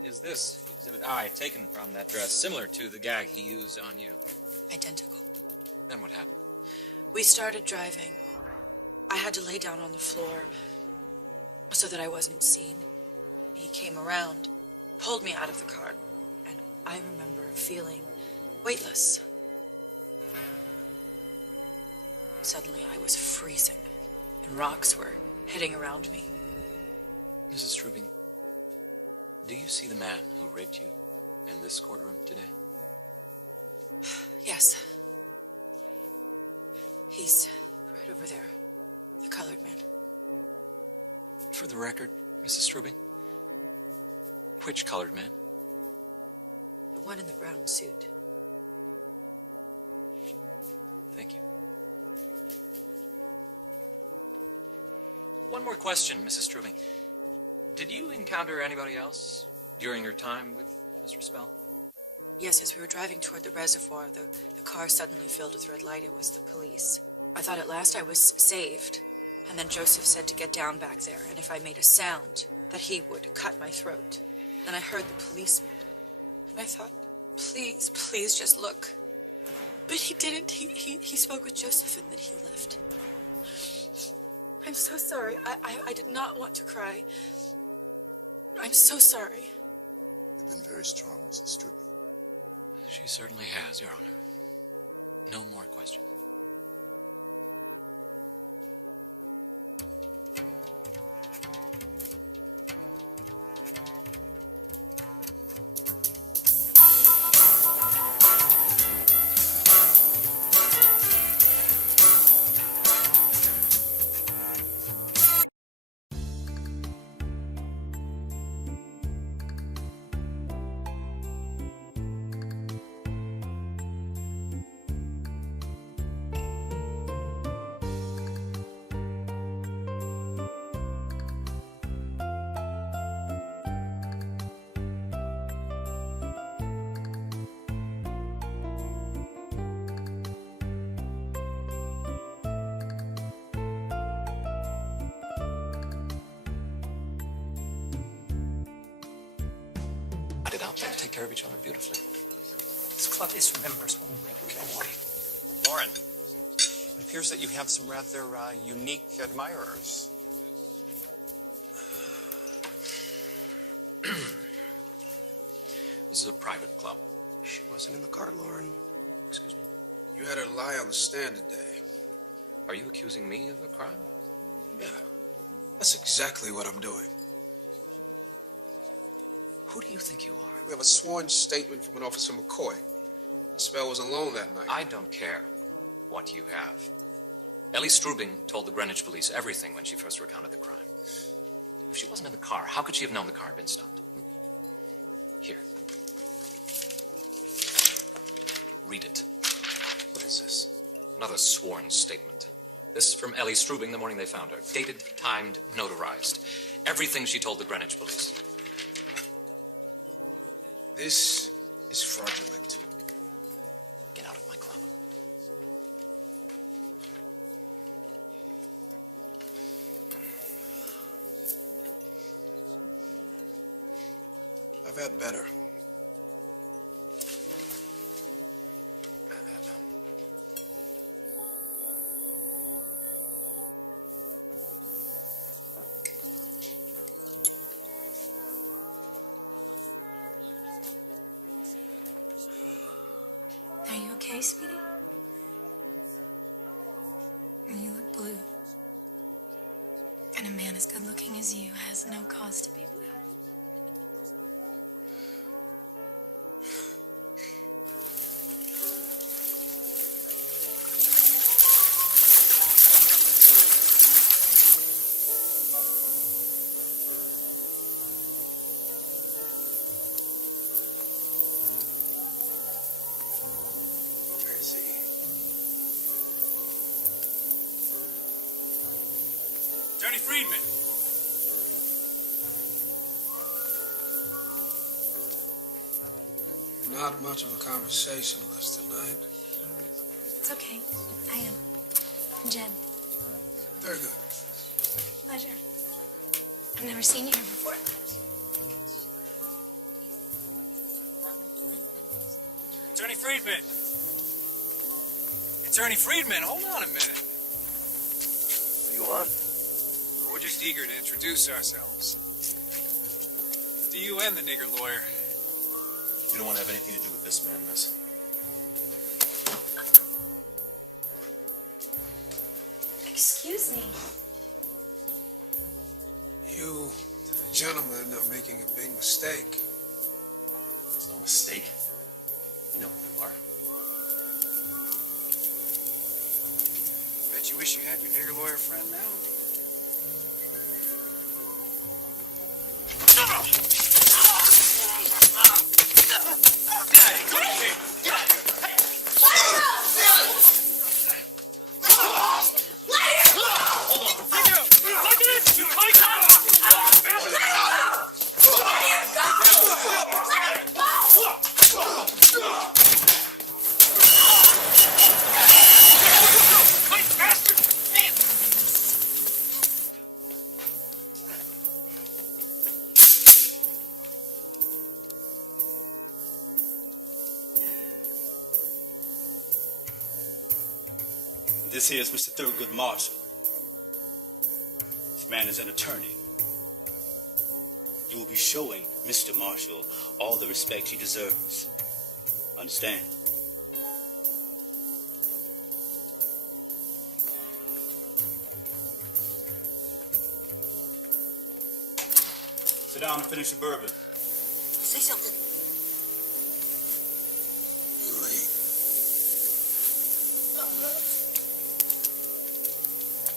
is this Exhibit I taken from that dress similar to the gag he used on you? Identical. Then what happened? We started driving. I had to lay down on the floor so that I wasn't seen. He came around, pulled me out of the car, and I remember feeling weightless. Suddenly I was freezing, and rocks were hitting around me. Mrs. Strubing, do you see the man who raped you in this courtroom today? Yes. He's right over there, the colored man. For the record, Mrs. Strubing, which colored man? The one in the brown suit. Thank you. One more question, Mrs. Strubing. Did you encounter anybody else during your time with Mr. Spell? Yes, as we were driving toward the reservoir, the car suddenly filled with red light. It was the police. I thought at last I was saved, and then Joseph said to get down back there, and if I made a sound, that he would cut my throat. Then I heard the policeman, and I thought, please, please just look. But he didn't. He spoke with Joseph, and then he left. I'm so sorry. I did not want to cry. I'm so sorry. You've been very strong, Mrs. Strubing. She certainly has, Your Honor. No more questions. They'll take care of each other beautifully. This club is for members only. Don't worry. Lauren, it appears that you have some rather unique admirers. This is a private club. She wasn't in the car, Lauren. Excuse me. You had her lie on the stand today. Are you accusing me of a crime? Yeah, that's exactly what I'm doing. Who do you think you are? We have a sworn statement from an officer McCoy. Spell was alone that night. I don't care what you have. Ellie Strubing told the Greenwich police everything when she first recounted the crime. If she wasn't in the car, how could she have known the car had been stopped? Here. Read it. What is this? Another sworn statement. This from Ellie Strubing the morning they found her. Dated, timed, notarized. Everything she told the Greenwich police. This is fraudulent. Get out of my club. I've had better. Are you okay, sweetie? You look blue. And a man as good looking as you has no cause to be blue. Where is he? Attorney Friedman. Not much of a conversationalist tonight. It's okay. I am. I'm Jen. Very good. Pleasure. I've never seen you here before. Attorney Friedman. Attorney Friedman, hold on a minute. What do you want? We're just eager to introduce ourselves. To you and the nigger lawyer. You don't want to have anything to do with this man, miss. Excuse me. You gentlemen are making a big mistake. It's no mistake. You know who you are. Bet you wish you had your nigger lawyer friend now. This here is Mr. Thurgood Marshall. This man is an attorney. You will be showing Mr. Marshall all the respect he deserves. Understand? Sit down and finish your bourbon. Say something. You're late.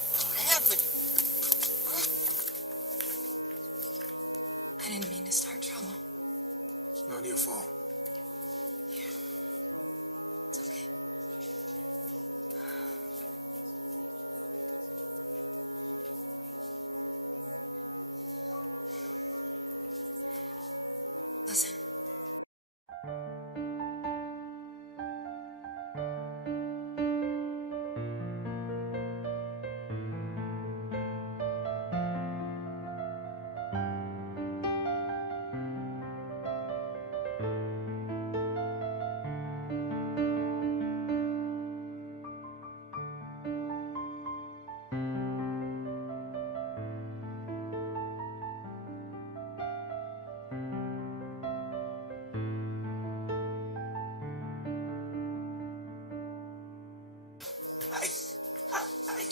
What happened? Huh? I didn't mean to start trouble. It's not your fault. It's okay. Listen.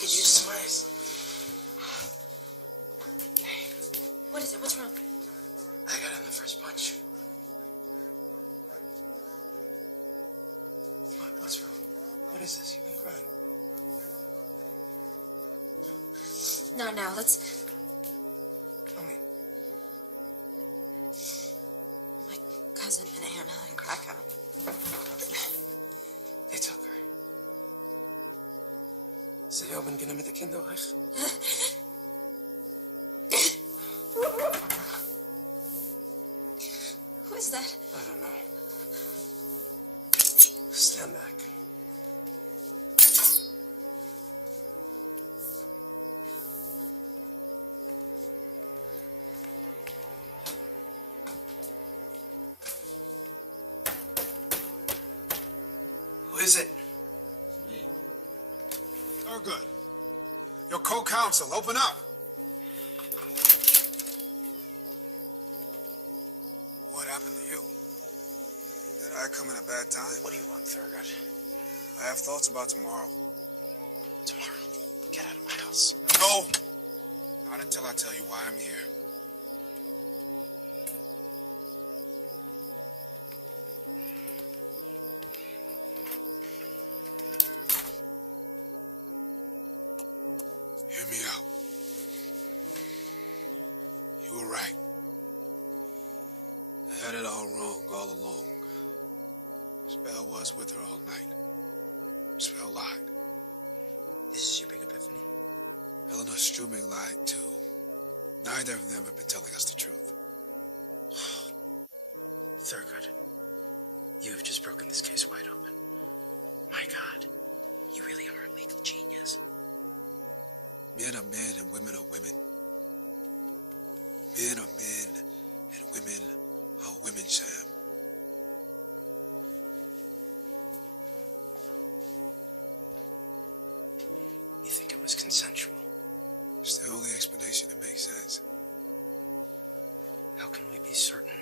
Jesus. What is it? What's wrong? I got in the first punch. What's wrong? What is this? You've been crying. No, let's... Tell me. My cousin and Anna in Krakow. They took her. Sie haben genommen mit der Kinder weg. Who is that? I don't know. Stand back. Who is it? Oh, good. Your co-counsel, open up. What happened to you? Did I come in a bad time? What do you want, Thurgood? I have thoughts about tomorrow. Tomorrow? Get out of my house. No! Not until I tell you why I'm here. Hear me out. You were right. I had it all wrong all along. Spell was with her all night. Spell lied. This is your big epiphany? Eleanor Strubing lied too. Neither of them have been telling us the truth. Thurgood, you have just broken this case wide open. My God, you really are a legal genius. Men are men and women are women. Men are men and women are women, Sam. You think it was consensual? It's the only explanation that makes sense. How can we be certain?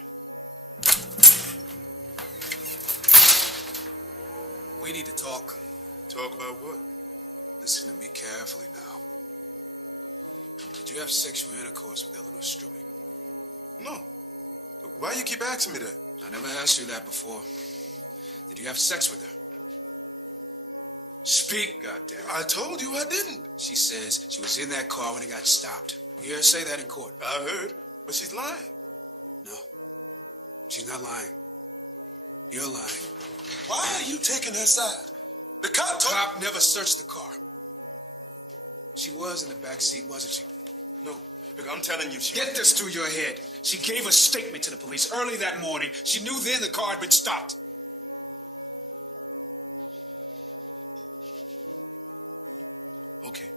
We need to talk. Talk about what? Listen to me carefully now. Did you have sexual intercourse with Eleanor Strubing? No. Why you keep asking me that? I never asked you that before. Did you have sex with her? Speak, goddammit. I told you I didn't. She says she was in that car when it got stopped. You hear her say that in court? I heard, but she's lying. No. She's not lying. You're lying. Why are you taking her side? The cop never searched the car. She was in the back seat, wasn't she? No. Look, I'm telling you, Get this through your head. She gave a statement to the police early that morning. She knew then the car had been stopped. Okay.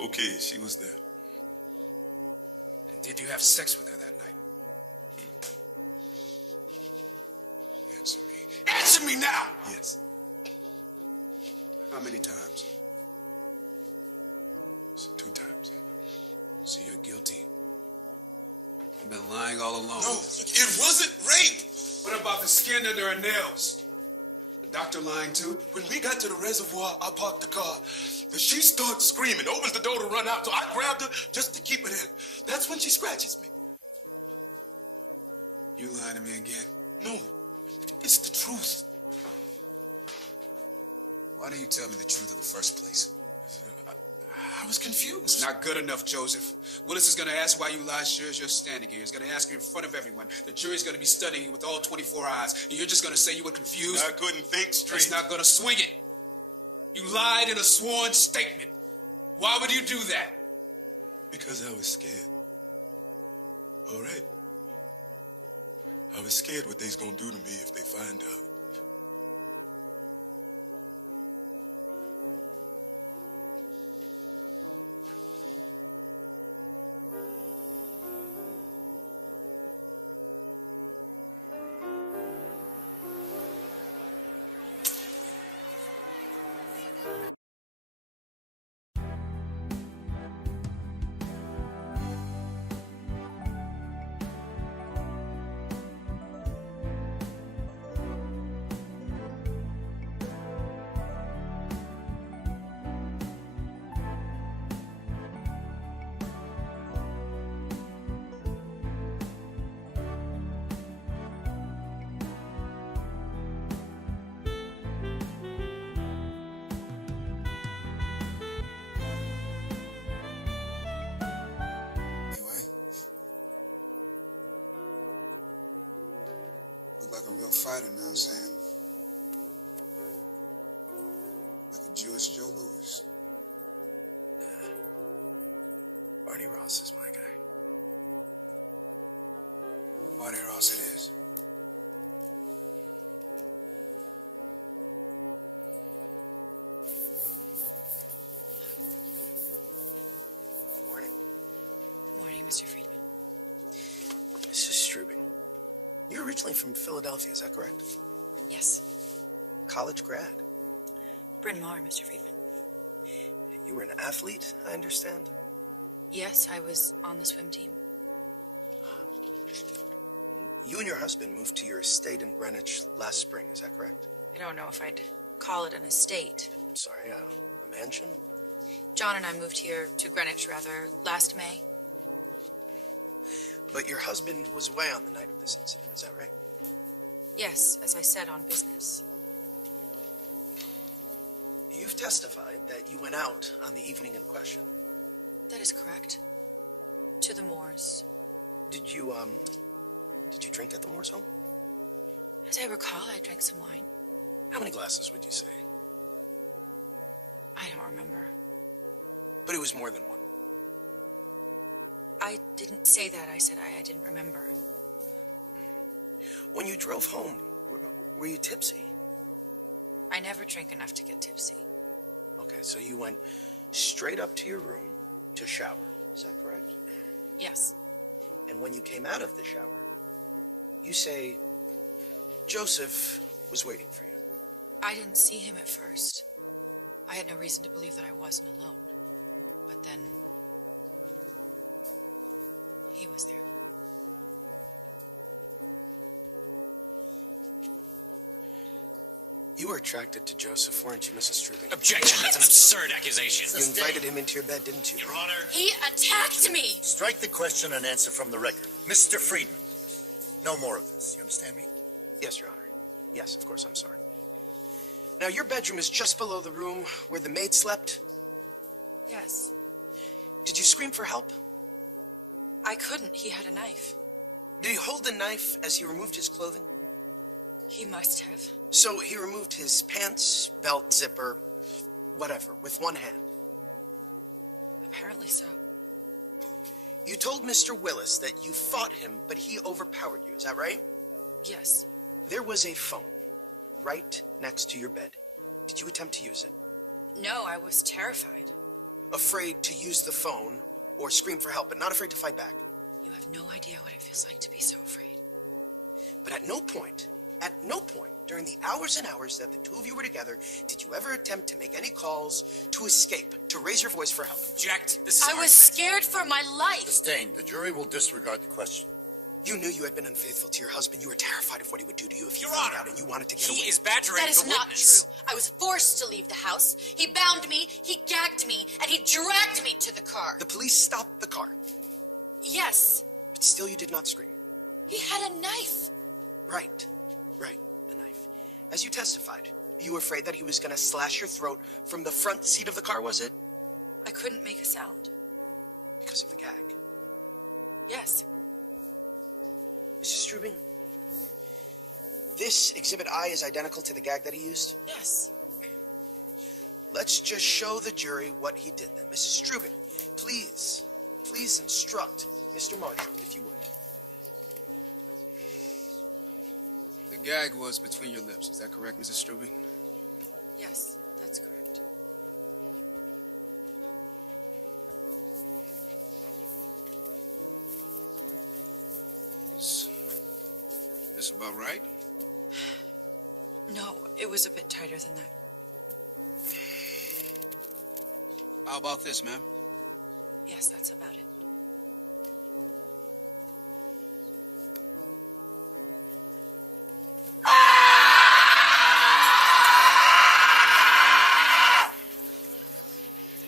Okay, she was there. And did you have sex with her that night? Answer me. Answer me now! Yes. How many times? 2 times. So you're guilty. You've been lying all along. No, it wasn't rape. What about the skin under her nails? The doctor lying too? When we got to the reservoir, I parked the car. She starts screaming, opens the door to run out, so I grabbed her just to keep it in. That's when she scratches me. You lying to me again? No, it's the truth. Why didn't you tell me the truth in the first place? I was confused. It's not good enough, Joseph. Willis is going to ask why you lied sure as you're standing here. He's going to ask you in front of everyone. The jury's going to be studying you with all 24 eyes. And you're just going to say you were confused? I couldn't think straight. That's not going to swing it. You lied in a sworn statement. Why would you do that? Because I was scared. All right. I was scared what they's going to do to me if they find out. like a real fighter now, Sam. Like a Jewish Joe Louis. Marty Ross is my guy. Marty Ross it is. Good morning. Good morning, Mr. Friedman. Mrs. Strubing, you're originally from Philadelphia, is that correct? Yes. College grad. Bryn Mawr, Mr. Friedman. You were an athlete, I understand? Yes, I was on the swim team. You and your husband moved to your estate in Greenwich last spring, is that correct? I don't know if I'd call it an estate. I'm sorry, a mansion? John and I moved here to Greenwich, rather, last May. But your husband was away on the night of this incident, is that right? Yes, as I said, on business. You've testified that you went out on the evening in question. That is correct. To the Moors. Did you drink at the Moors' home? As I recall, I drank some wine. How many glasses would you say? I don't remember. But it was more than one. I didn't say that. I said I didn't remember. When you drove home, were you tipsy? I never drink enough to get tipsy. Okay, so you went straight up to your room to shower. Is that correct? Yes. And when you came out of the shower, you say Joseph was waiting for you. I didn't see him at first. I had no reason to believe that I wasn't alone. But then he was there. You were attracted to Joseph, weren't you, Mrs. Strubing? Objection! That's an absurd accusation. You invited him into your bed, didn't you? Your Honor. He attacked me! Strike the question and answer from the record. Mr. Friedman, no more of this. You understand me? Yes, Your Honor. Yes, of course, I'm sorry. Now, your bedroom is just below the room where the maid slept. Yes. Did you scream for help? I couldn't. He had a knife. Did he hold the knife as he removed his clothing? He must have. So he removed his pants, belt, zipper, whatever, with one hand. Apparently so. You told Mr. Willis that you fought him, but he overpowered you. Is that right? Yes. There was a phone right next to your bed. Did you attempt to use it? No, I was terrified. Afraid to use the phone or scream for help, but not afraid to fight back. You have no idea what it feels like to be so afraid. But at no point during the hours and hours that the two of you were together did you ever attempt to make any calls to escape, to raise your voice for help. Object. This is I was scared for my life. Sustained. The jury will disregard the question. You knew you had been unfaithful to your husband. You were terrified of what he would do to you if he Your found Honor, out, and you wanted to get away. He is badgering That is the not witness. true. I was forced to leave the house. He bound me, he gagged me, and he dragged me to the car. The police stopped the car. Yes. But still you did not scream. He had a knife. Right, the knife. As you testified, you were afraid that he was going to slash your throat from the front seat of the car, was it? I couldn't make a sound. Because of the gag. Yes. Mrs. Strubing, this Exhibit I is identical to the gag that he used? Yes. Let's just show the jury what he did then. Mrs. Strubing, please instruct Mr. Marshall, if you would. The gag was between your lips. Is that correct, Mrs. Strubing? Yes, that's correct. Is this about right? No, it was a bit tighter than that. How about this, ma'am? Yes, that's about it.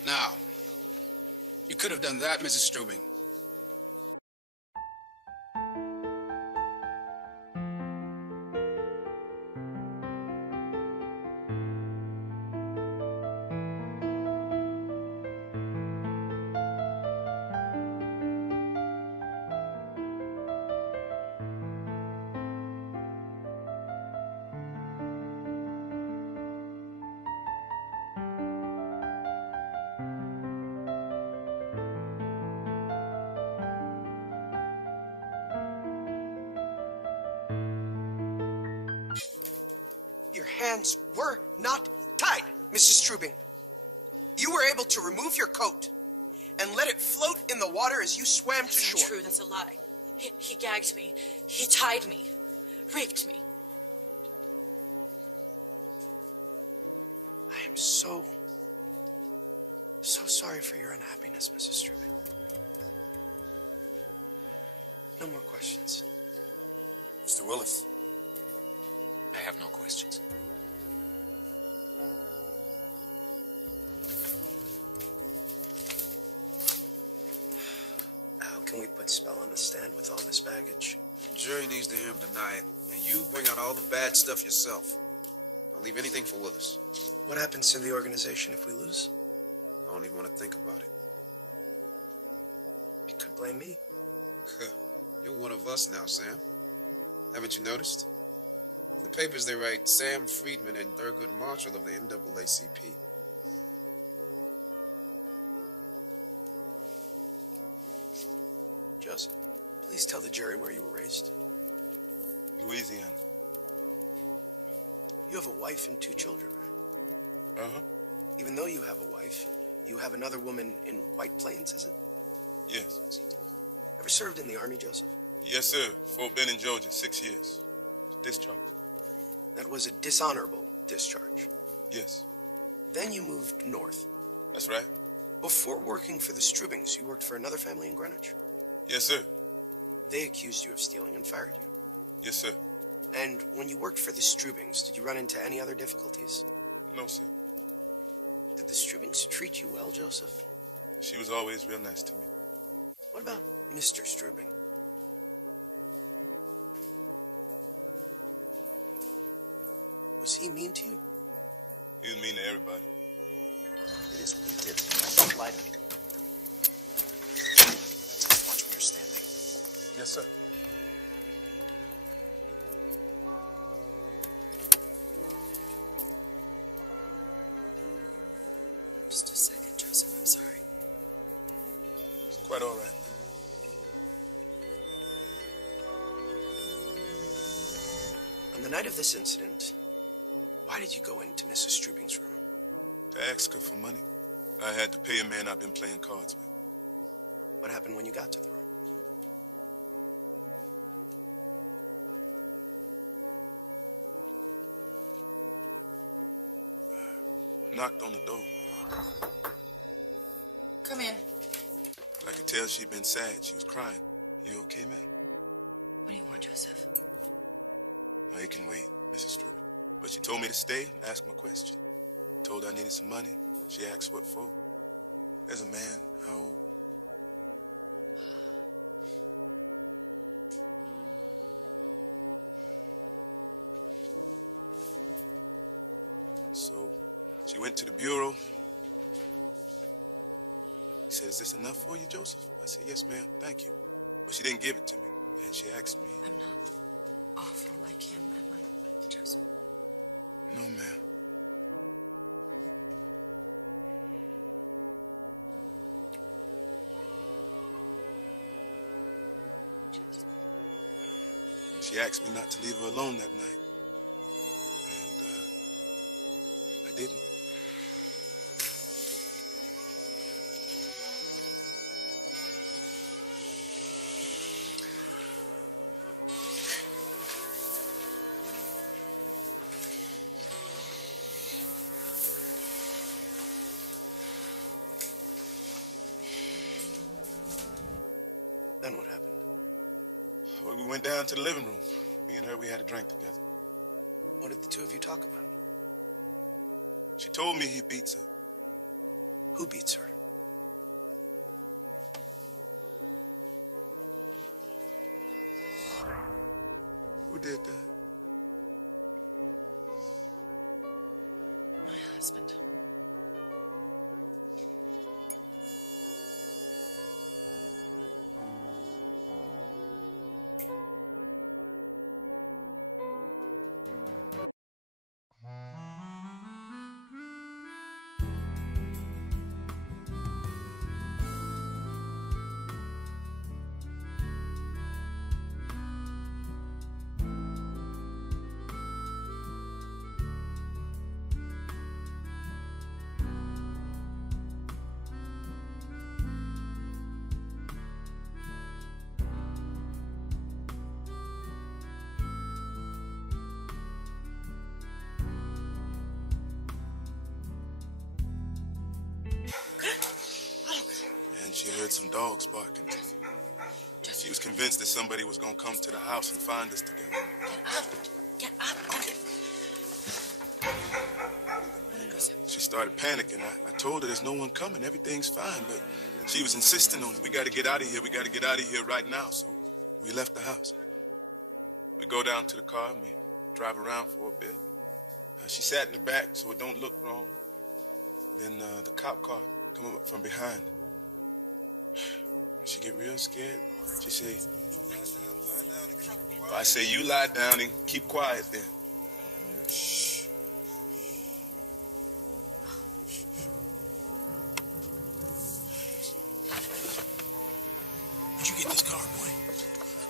Now, you could have done that, Mrs. Strubing. hands were not tied, Mrs. Strubing. You were able to remove your coat and let it float in the water as you swam to shore. That's not true. That's a lie. He gagged me. He tied me. Raped me. I am so sorry for your unhappiness, Mrs. Strubing. No more questions. Mr. Willis. I have no questions. How can we put Spell on the stand with all this baggage? The jury needs to hear him deny it, and you bring out all the bad stuff yourself. Don't leave anything for Willis. What happens to the organization if we lose? I don't even want to think about it. You could blame me. You're one of us now, Sam. Haven't you noticed? In the papers they write Sam Friedman and Thurgood Marshall of the NAACP. Joseph, please tell the jury where you were raised. Louisiana. You have a wife and 2 children, right? Uh-huh. Even though you have a wife, you have another woman in White Plains, is it? Yes. Ever served in the Army, Joseph? Yes, sir. Fort Benning, Georgia, 6 years. Discharged. That was a dishonorable discharge. Yes. Then you moved north. That's right. Before working for the Strubings, you worked for another family in Greenwich? Yes, sir. They accused you of stealing and fired you. Yes, sir. And when you worked for the Strubings, did you run into any other difficulties? No, sir. Did the Strubings treat you well, Joseph? She was always real nice to me. What about Mr. Strubing? Was he mean to you? He was mean to everybody. It is what he did. Don't lie to me. Watch where you're standing. Yes, sir. Just a second, Joseph. I'm sorry. It's quite all right. On the night of this incident, why did you go into Mrs. Strubing's room? To ask her for money. I had to pay a man I've been playing cards with. What happened when you got to the room? Knocked on the door. Come in. I could tell she'd been sad. She was crying. You okay, man? What do you want, Joseph? No, it can wait, Mrs. Strubing. But she told me to stay and ask my question. Told her I needed some money. She asked what for. There's a man. How old? So she went to the bureau. He said, "Is this enough for you, Joseph?" I said, "Yes, ma'am. Thank you." But she didn't give it to me. And she asked me. I'm not awful like him, am I, Joseph? No, ma'am. She asked me not to leave her alone that night. And, I didn't. Then what happened? Well, we went down to the living room. Me and her, we had a drink together. What did the two of you talk about? She told me he beats her. Who beats her? Who did that? My husband. She heard some dogs barking. She was convinced that somebody was going to come to the house and find us together. Get up. She started panicking. I told her there's no one coming. Everything's fine. But she was insisting on it. We got to get out of here. We got to get out of here right now. So we left the house. We go down to the car and we drive around for a bit. She sat in the back so it don't look wrong. Then the cop car come up from behind. She get real scared. She say, lie down. I say, you lie down and keep quiet then. Shh. Where'd you get this car, boy?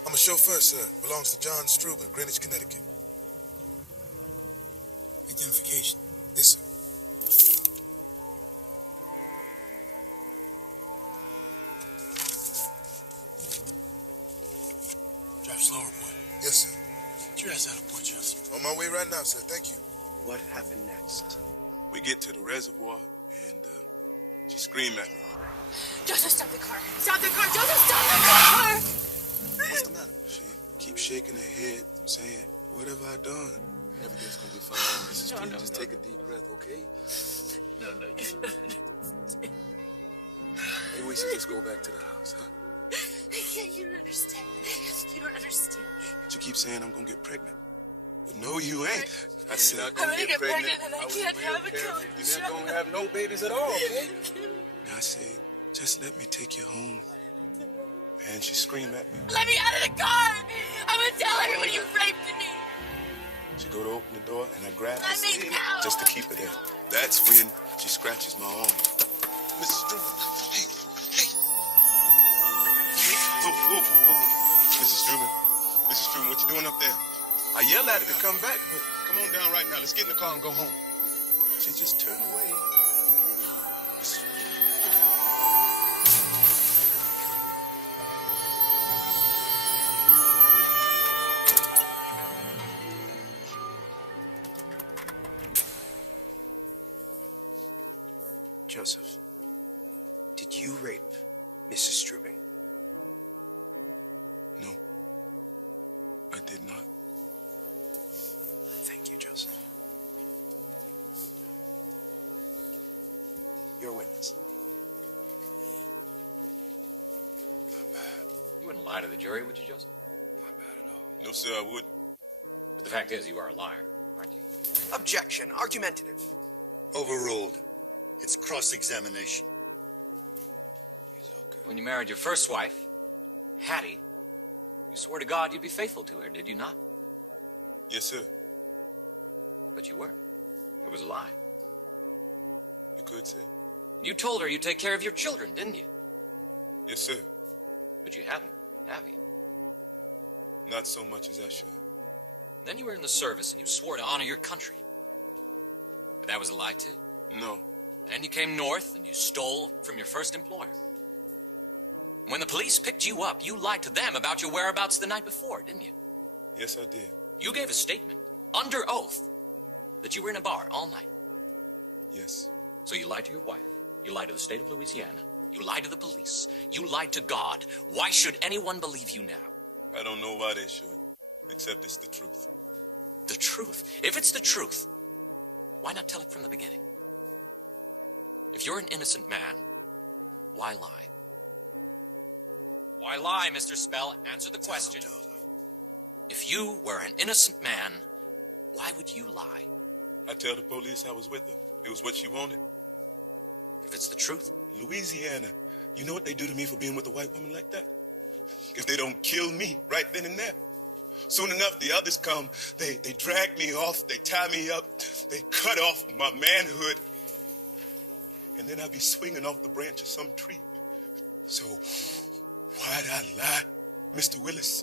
I'm a chauffeur, sir. Belongs to John Struben, Greenwich, Connecticut. Identification. Yes, sir. Drive slower, boy. Yes, sir. Get your ass out of Port Chester. On my way right now, sir. Thank you. What happened next? We get to the reservoir, and she screamed at me. Joseph, stop the car. Stop the car. Joseph, stop the car. What's the matter? She keeps shaking her head, saying, what have I done? Everything's going to be fine, Mrs. Struben. Just take a deep breath, okay? No. Maybe we should just go back to the house, huh? You don't understand. You don't understand. But you keep saying I'm going to get pregnant. But no, you ain't. I said, I'm going to get pregnant and I can't have a kid. You're not going to have no babies at all, okay? And I said, just let me take you home. And she screamed at me. Let me out of the car. I'm going to tell everyone you raped me. She go to open the door, and I grab Let her me out. just to keep her there. That's when she scratches my arm. Mrs. Struben, hey. Whoa. Mrs. Struben, what you doing up there? I yell at her to come back, but come on down right now. Let's get in the car and go home. She just turned away. Joseph, did you rape Mrs. Struben? No, I did not. Thank you, Joseph. You're a witness. You wouldn't lie to the jury, would you, Joseph? No, sir, I wouldn't. But the fact is, you are a liar, aren't you? Objection. Argumentative. Overruled. It's cross-examination. When you married your first wife, Hattie, you swore to God you'd be faithful to her, did you not? Yes, sir. But you weren't. It was a lie. You could say. You told her you'd take care of your children, didn't you? Yes, sir. But you haven't, have you? Not so much as I should. Then you were in the service and you swore to honor your country. But that was a lie, too. No. Then you came north and you stole from your first employer. When the police picked you up, you lied to them about your whereabouts the night before, didn't you? Yes, I did. You gave a statement, under oath, that you were in a bar all night. Yes. So you lied to your wife. You lied to the state of Louisiana. You lied to the police. You lied to God. Why should anyone believe you now? I don't know why they should, except it's the truth. The truth? If it's the truth, why not tell it from the beginning? If you're an innocent man, why lie? Why lie, Mr. Spell? Answer the question. If you were an innocent man, why would you lie? I tell the police I was with her. It was what she wanted. If it's the truth? Louisiana, you know what they do to me for being with a white woman like that? If they don't kill me right then and there. Soon enough, the others come. They drag me off. They tie me up. They cut off my manhood. And then I'll be swinging off the branch of some tree. So why'd I lie, Mr. Willis?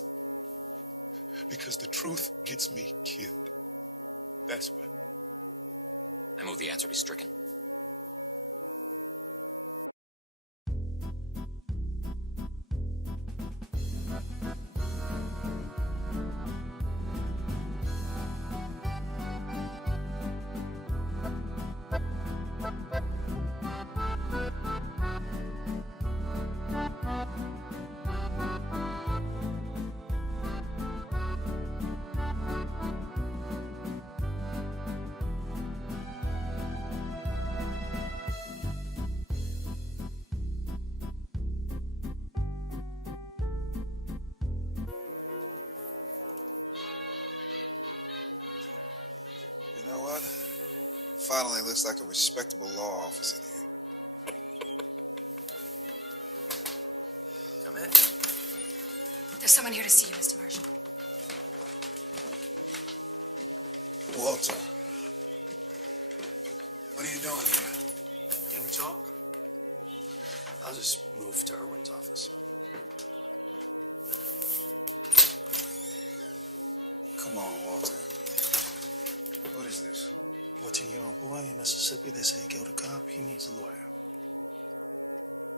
Because the truth gets me killed. That's why. I move the answer be stricken. You know what? Finally looks like a respectable law officer here. Come in. There's someone here to see you, Mr. Marshall. Walter. What are you doing here? Can we talk? I'll just move to Irwin's office. Come on, Walter. What is this? 14-year-old boy in Mississippi, they say killed a cop. He needs a lawyer.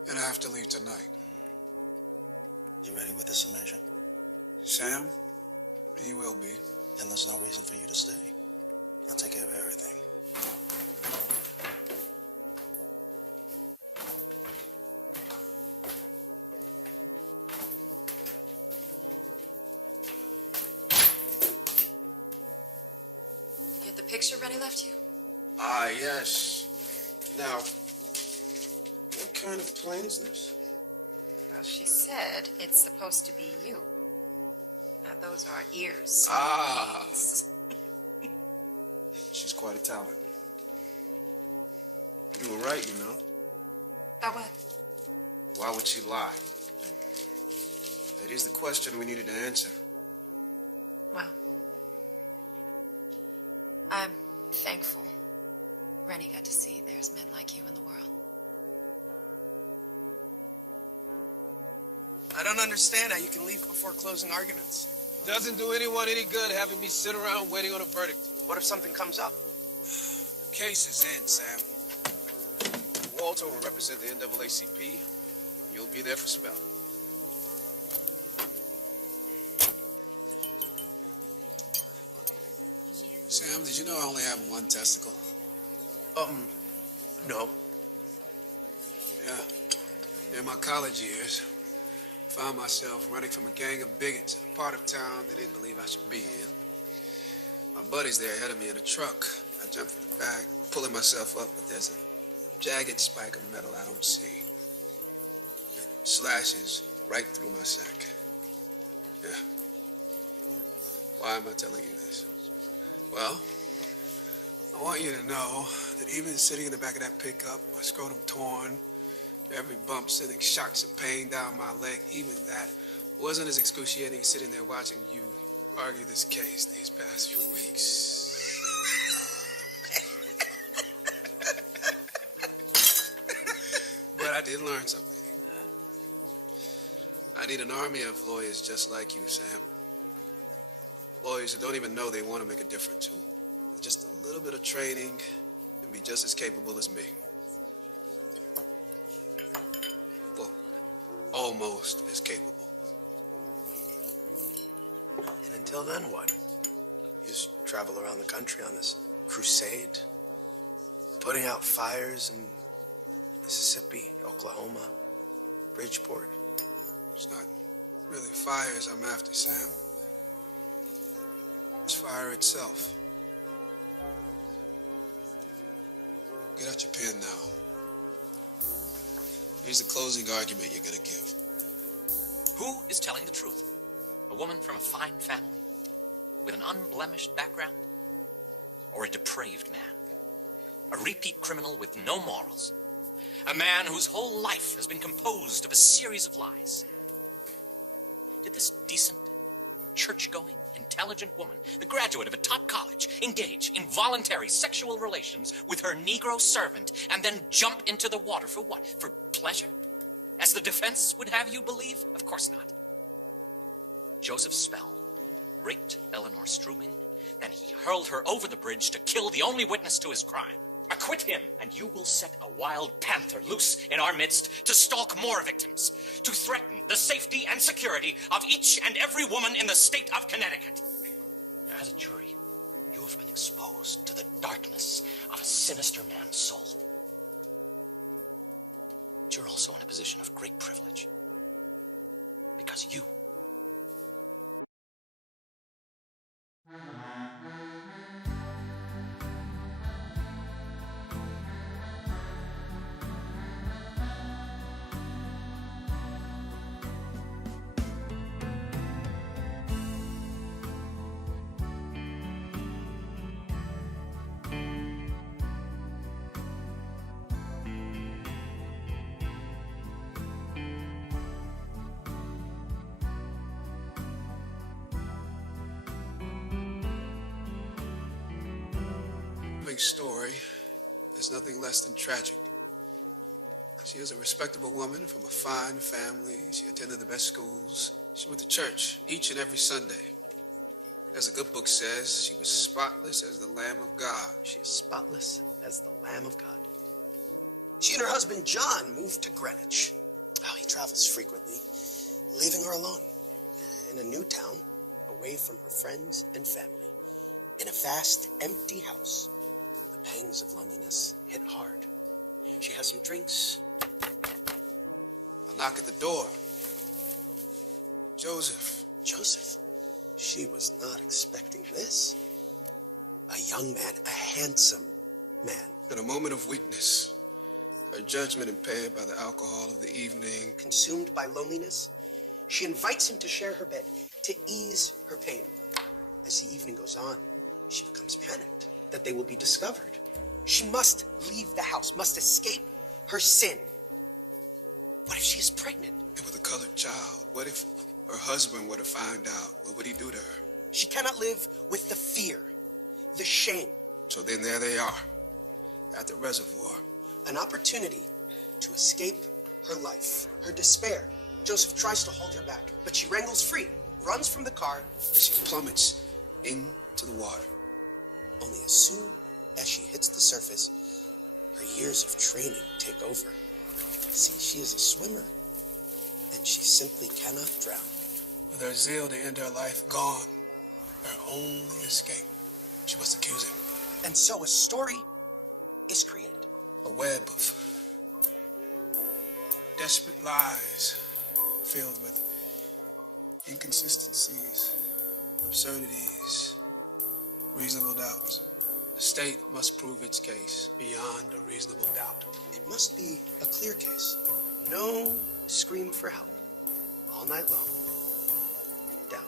And I have to leave tonight. You ready with this submission? Sam? He will be. Then there's no reason for you to stay. I'll take care of everything. You get the picture Rennie left you? Ah, yes. Now, what kind of plane is this? Well, she said it's supposed to be you. Now, those are ears. Ah. She's quite a talent. You were right, you know. About what? Why would she lie? That is the question we needed to answer. Well, I'm thankful Rennie got to see there's men like you in the world. I don't understand how you can leave before closing arguments. Doesn't do anyone any good having me sit around waiting on a verdict. What if something comes up? Case is in, Sam. Walter will represent the NAACP, and you'll be there for spell. Sam, did you know I only have one testicle? No. Yeah. In my college years, I found myself running from a gang of bigots in a part of town they didn't believe I should be in. My buddy's there ahead of me in a truck. I jump for the back, pulling myself up, but there's a jagged spike of metal I don't see. It slashes right through my sack. Yeah. Why am I telling you this? Well, I want you to know that even sitting in the back of that pickup, my scrotum torn, every bump sending shocks of pain down my leg, even that wasn't as excruciating as sitting there watching you argue this case these past few weeks. But I did learn something. I need an army of lawyers just like you, Sam. Lawyers who don't even know they want to make a difference, who just a little bit of training and be just as capable as me. Well, almost as capable. And until then, what? You just travel around the country on this crusade, putting out fires in Mississippi, Oklahoma, Bridgeport. It's not really fires I'm after, Sam. It's fire itself. Get out your pen now. Here's the closing argument you're gonna give. Who is telling the truth? A woman from a fine family with an unblemished background? Or a depraved man? A repeat criminal with no morals? A man whose whole life has been composed of a series of lies? Did this decent, church-going, intelligent woman, the graduate of a top college, engage in voluntary sexual relations with her Negro servant and then jump into the water for what? For pleasure? As the defense would have you believe? Of course not. Joseph Spell raped Eleanor Strubing, then he hurled her over the bridge to kill the only witness to his crime. Acquit him, and you will set a wild panther loose in our midst to stalk more victims, to threaten the safety and security of each and every woman in the state of Connecticut. As a jury, you have been exposed to the darkness of a sinister man's soul. But you're also in a position of great privilege, because you Sterling's story is nothing less than tragic. She was a respectable woman from a fine family. She attended the best schools. She went to church each and every Sunday. As the good book says, she was spotless as the Lamb of God. She is spotless as the Lamb of God. She and her husband, John, moved to Greenwich. Oh, he travels frequently, leaving her alone in a new town, away from her friends and family, in a vast, empty house. The pangs of loneliness hit hard. She has some drinks. A knock at the door. Joseph. Joseph. She was not expecting this. A young man, a handsome man. In a moment of weakness, her judgment impaired by the alcohol of the evening. Consumed by loneliness, she invites him to share her bed, to ease her pain. As the evening goes on, she becomes panicked that they will be discovered. She must leave the house, must escape her sin. What if she is pregnant? And with a colored child, what if her husband were to find out? What would he do to her? She cannot live with the fear, the shame. So then there they are, at the reservoir. An opportunity to escape her life, her despair. Joseph tries to hold her back, but she wrangles free, runs from the car, and she plummets into the water. Only as soon as she hits the surface, her years of training take over. See, she is a swimmer, and she simply cannot drown. With her zeal to end her life gone, her only escape, she must accuse him. And so a story is created. A web of desperate lies filled with inconsistencies, absurdities, reasonable doubts. The state must prove its case beyond a reasonable doubt. It must be a clear case. No scream for help all night long. Doubt.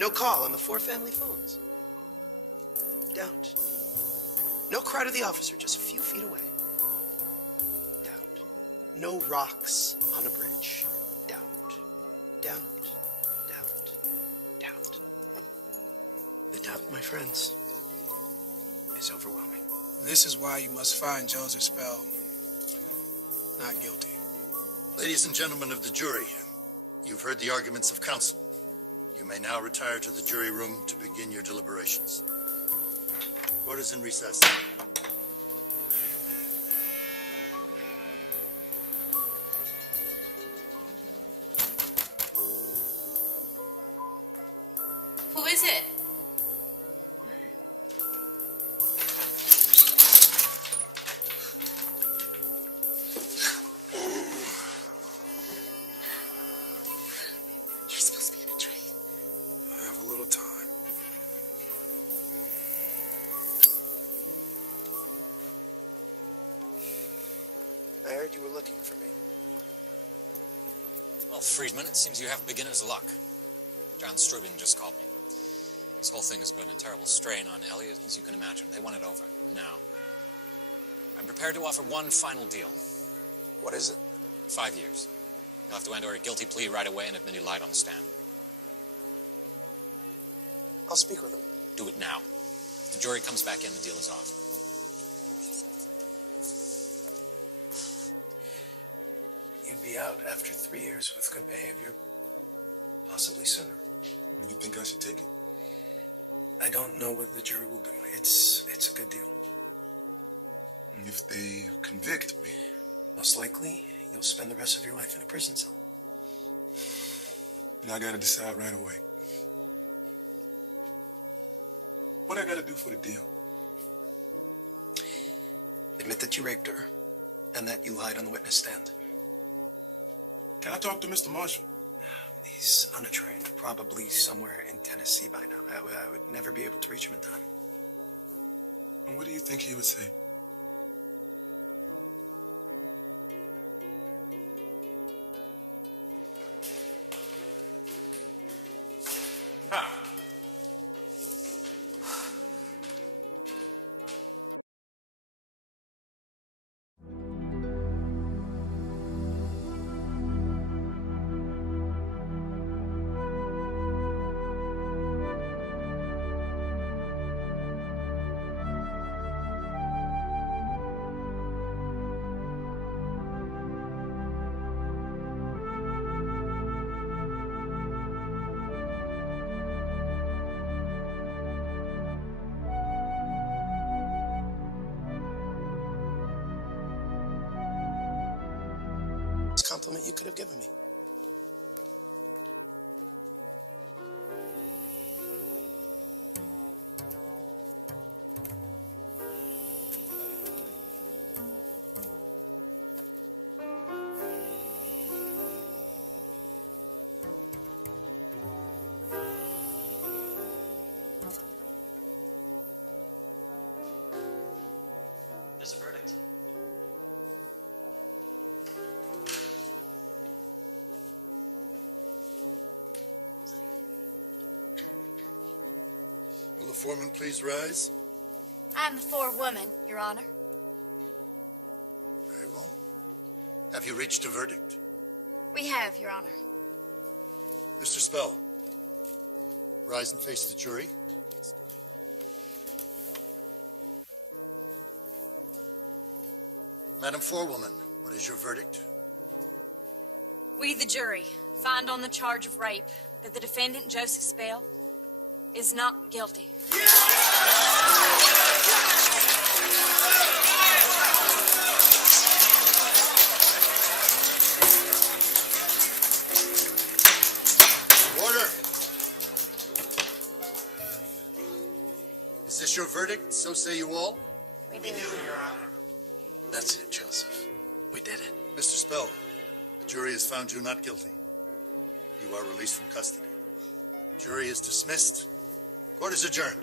No call on the 4 family phones. Doubt. No cry to the officer just a few feet away. Doubt. No rocks on a bridge. Doubt. Doubt. Doubt. Doubt. The doubt, my friends, is overwhelming. This is why you must find Joseph Spell not guilty. Ladies and gentlemen of the jury, you've heard the arguments of counsel. You may now retire to the jury room to begin your deliberations. Court is in recess. Who is it? You're supposed to be on a train. I have a little time. I heard you were looking for me. Well, Friedman, it seems you have beginner's luck. John Strubing just called me. This whole thing has been a terrible strain on Ellie, as you can imagine. They want it over now. I'm prepared to offer one final deal. What is it? 5 years. You'll have to enter a guilty plea right away and admit you lied on the stand. I'll speak with him. Do it now. If the jury comes back in, the deal is off. You'd be out after 3 years with good behavior. Possibly sooner. You think I should take it? I don't know what the jury will do. It's a good deal. And if they convict me? Most likely, you'll spend the rest of your life in a prison cell. And I gotta decide right away. What I gotta do for the deal? Admit that you raped her, and that you lied on the witness stand. Can I talk to Mr. Marshall? He's on a train, probably somewhere in Tennessee by now. I would never be able to reach him in time. And what do you think he would say? compliment you could have given me. There's a verdict. Will the foreman please rise? I am the forewoman, Your Honor. Very well. Have you reached a verdict? We have, Your Honor. Mr. Spell, rise and face the jury. Madam Forewoman, what is your verdict? We, the jury, find on the charge of rape that the defendant, Joseph Spell, is not guilty. Order! Is this your verdict? So say you all? We do, Your Honor. That's it, Joseph. We did it. Mr. Spell, the jury has found you not guilty. You are released from custody. Jury is dismissed. Court is adjourned.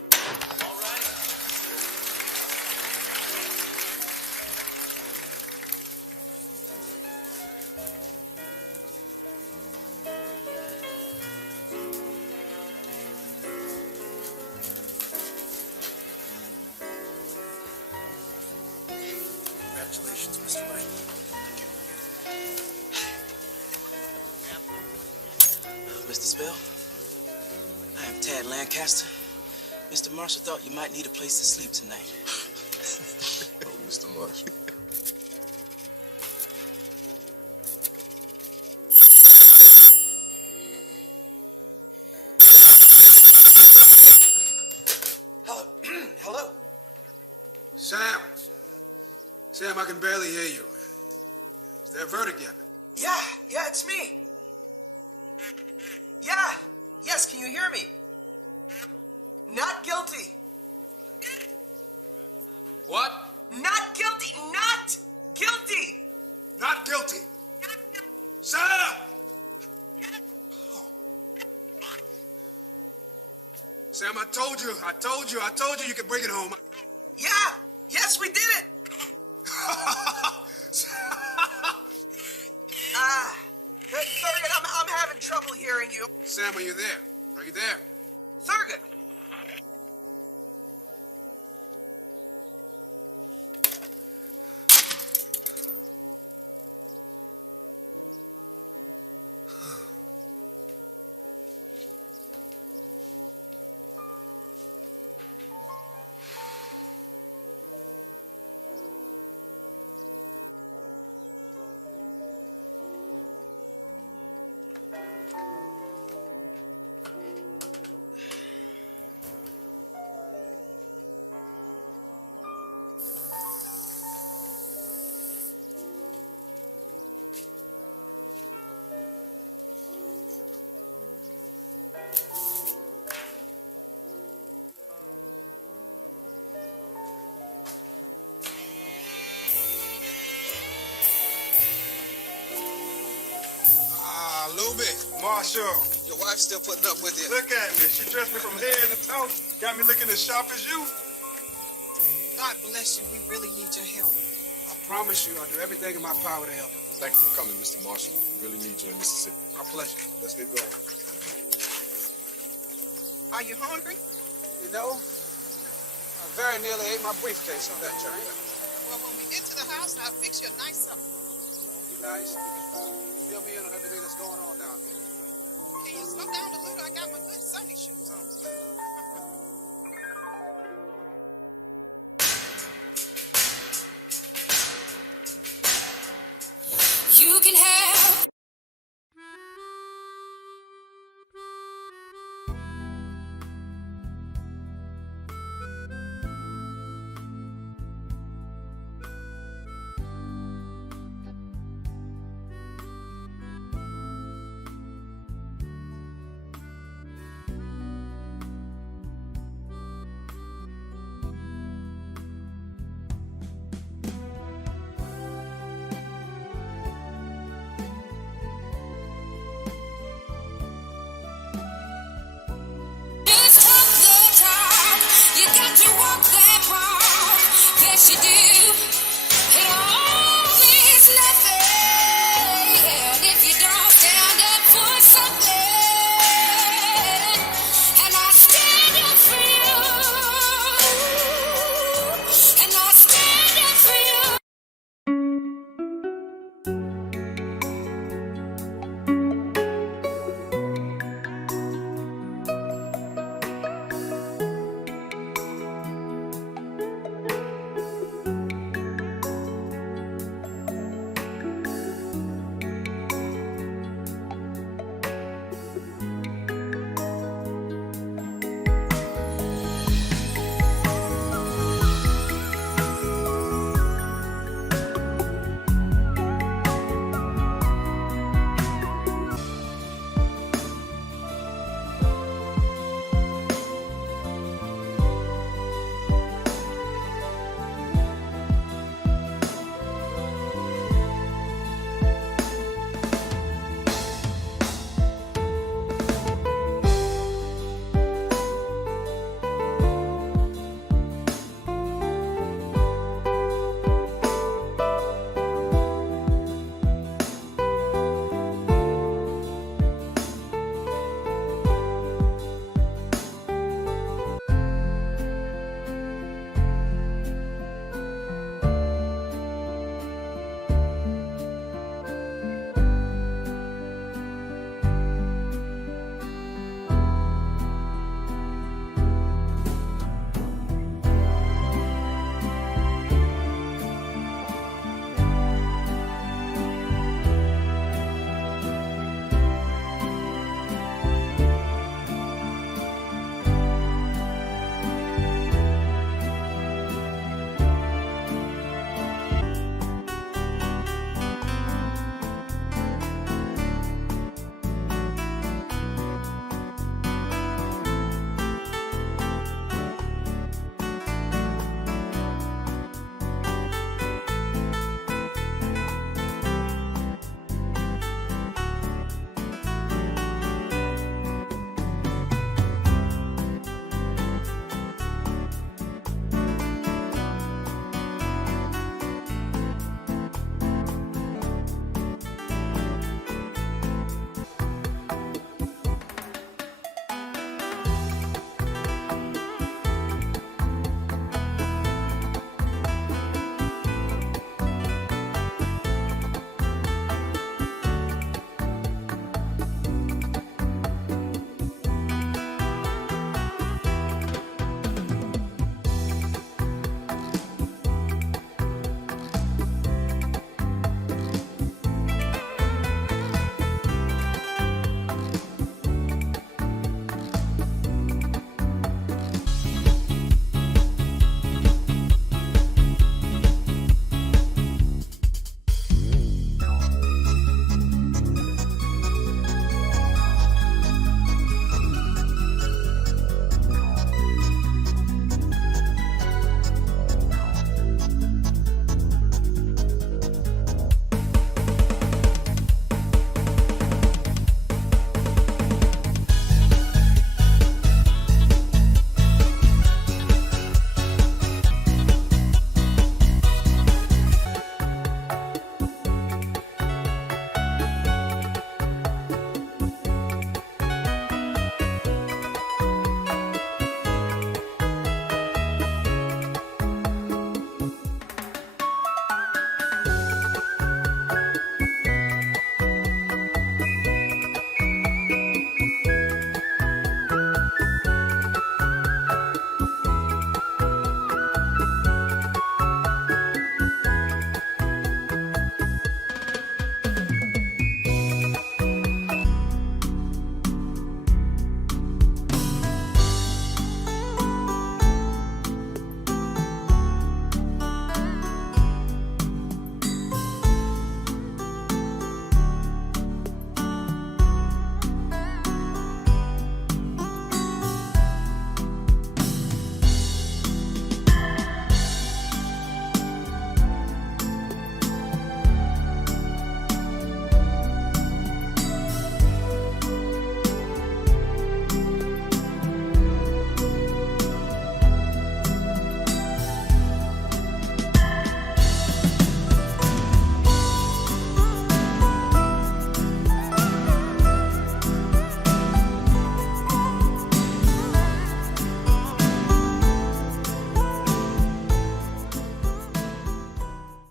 Congratulations, Mr. White. Mr. Spell, I am Tad Lancaster. Mr. Marshall thought you might need a place to sleep tonight. Oh, Mr. Marshall. Hello. Hello. Sam, I can barely hear you. Is there a verdict yet? Yeah, it's me. Yeah, yes, can you hear me? Not guilty. What? Not guilty. Not guilty. Not guilty. Sam! Sam, I told you you could bring it home. Yeah, yes, we did it. Thurgood, I'm having trouble hearing you. Sam, are you there? Are you there? Thurgood. Marshall. Your wife's still putting up with you. Look at me. She dressed me from head to toe. Got me looking as sharp as you. God bless you. We really need your help. I promise you I'll do everything in my power to help you. Thank you for coming, Mr. Marshall. We really need you in Mississippi. My pleasure. Let's get going. Are you hungry? You know, I very nearly ate my briefcase on that train. Well, when we get to the house, I'll fix you a nice supper. You nice. You can fill me in on everything that's going on down here. Can you slow down a little? I got my good Sunday shoes on. You can have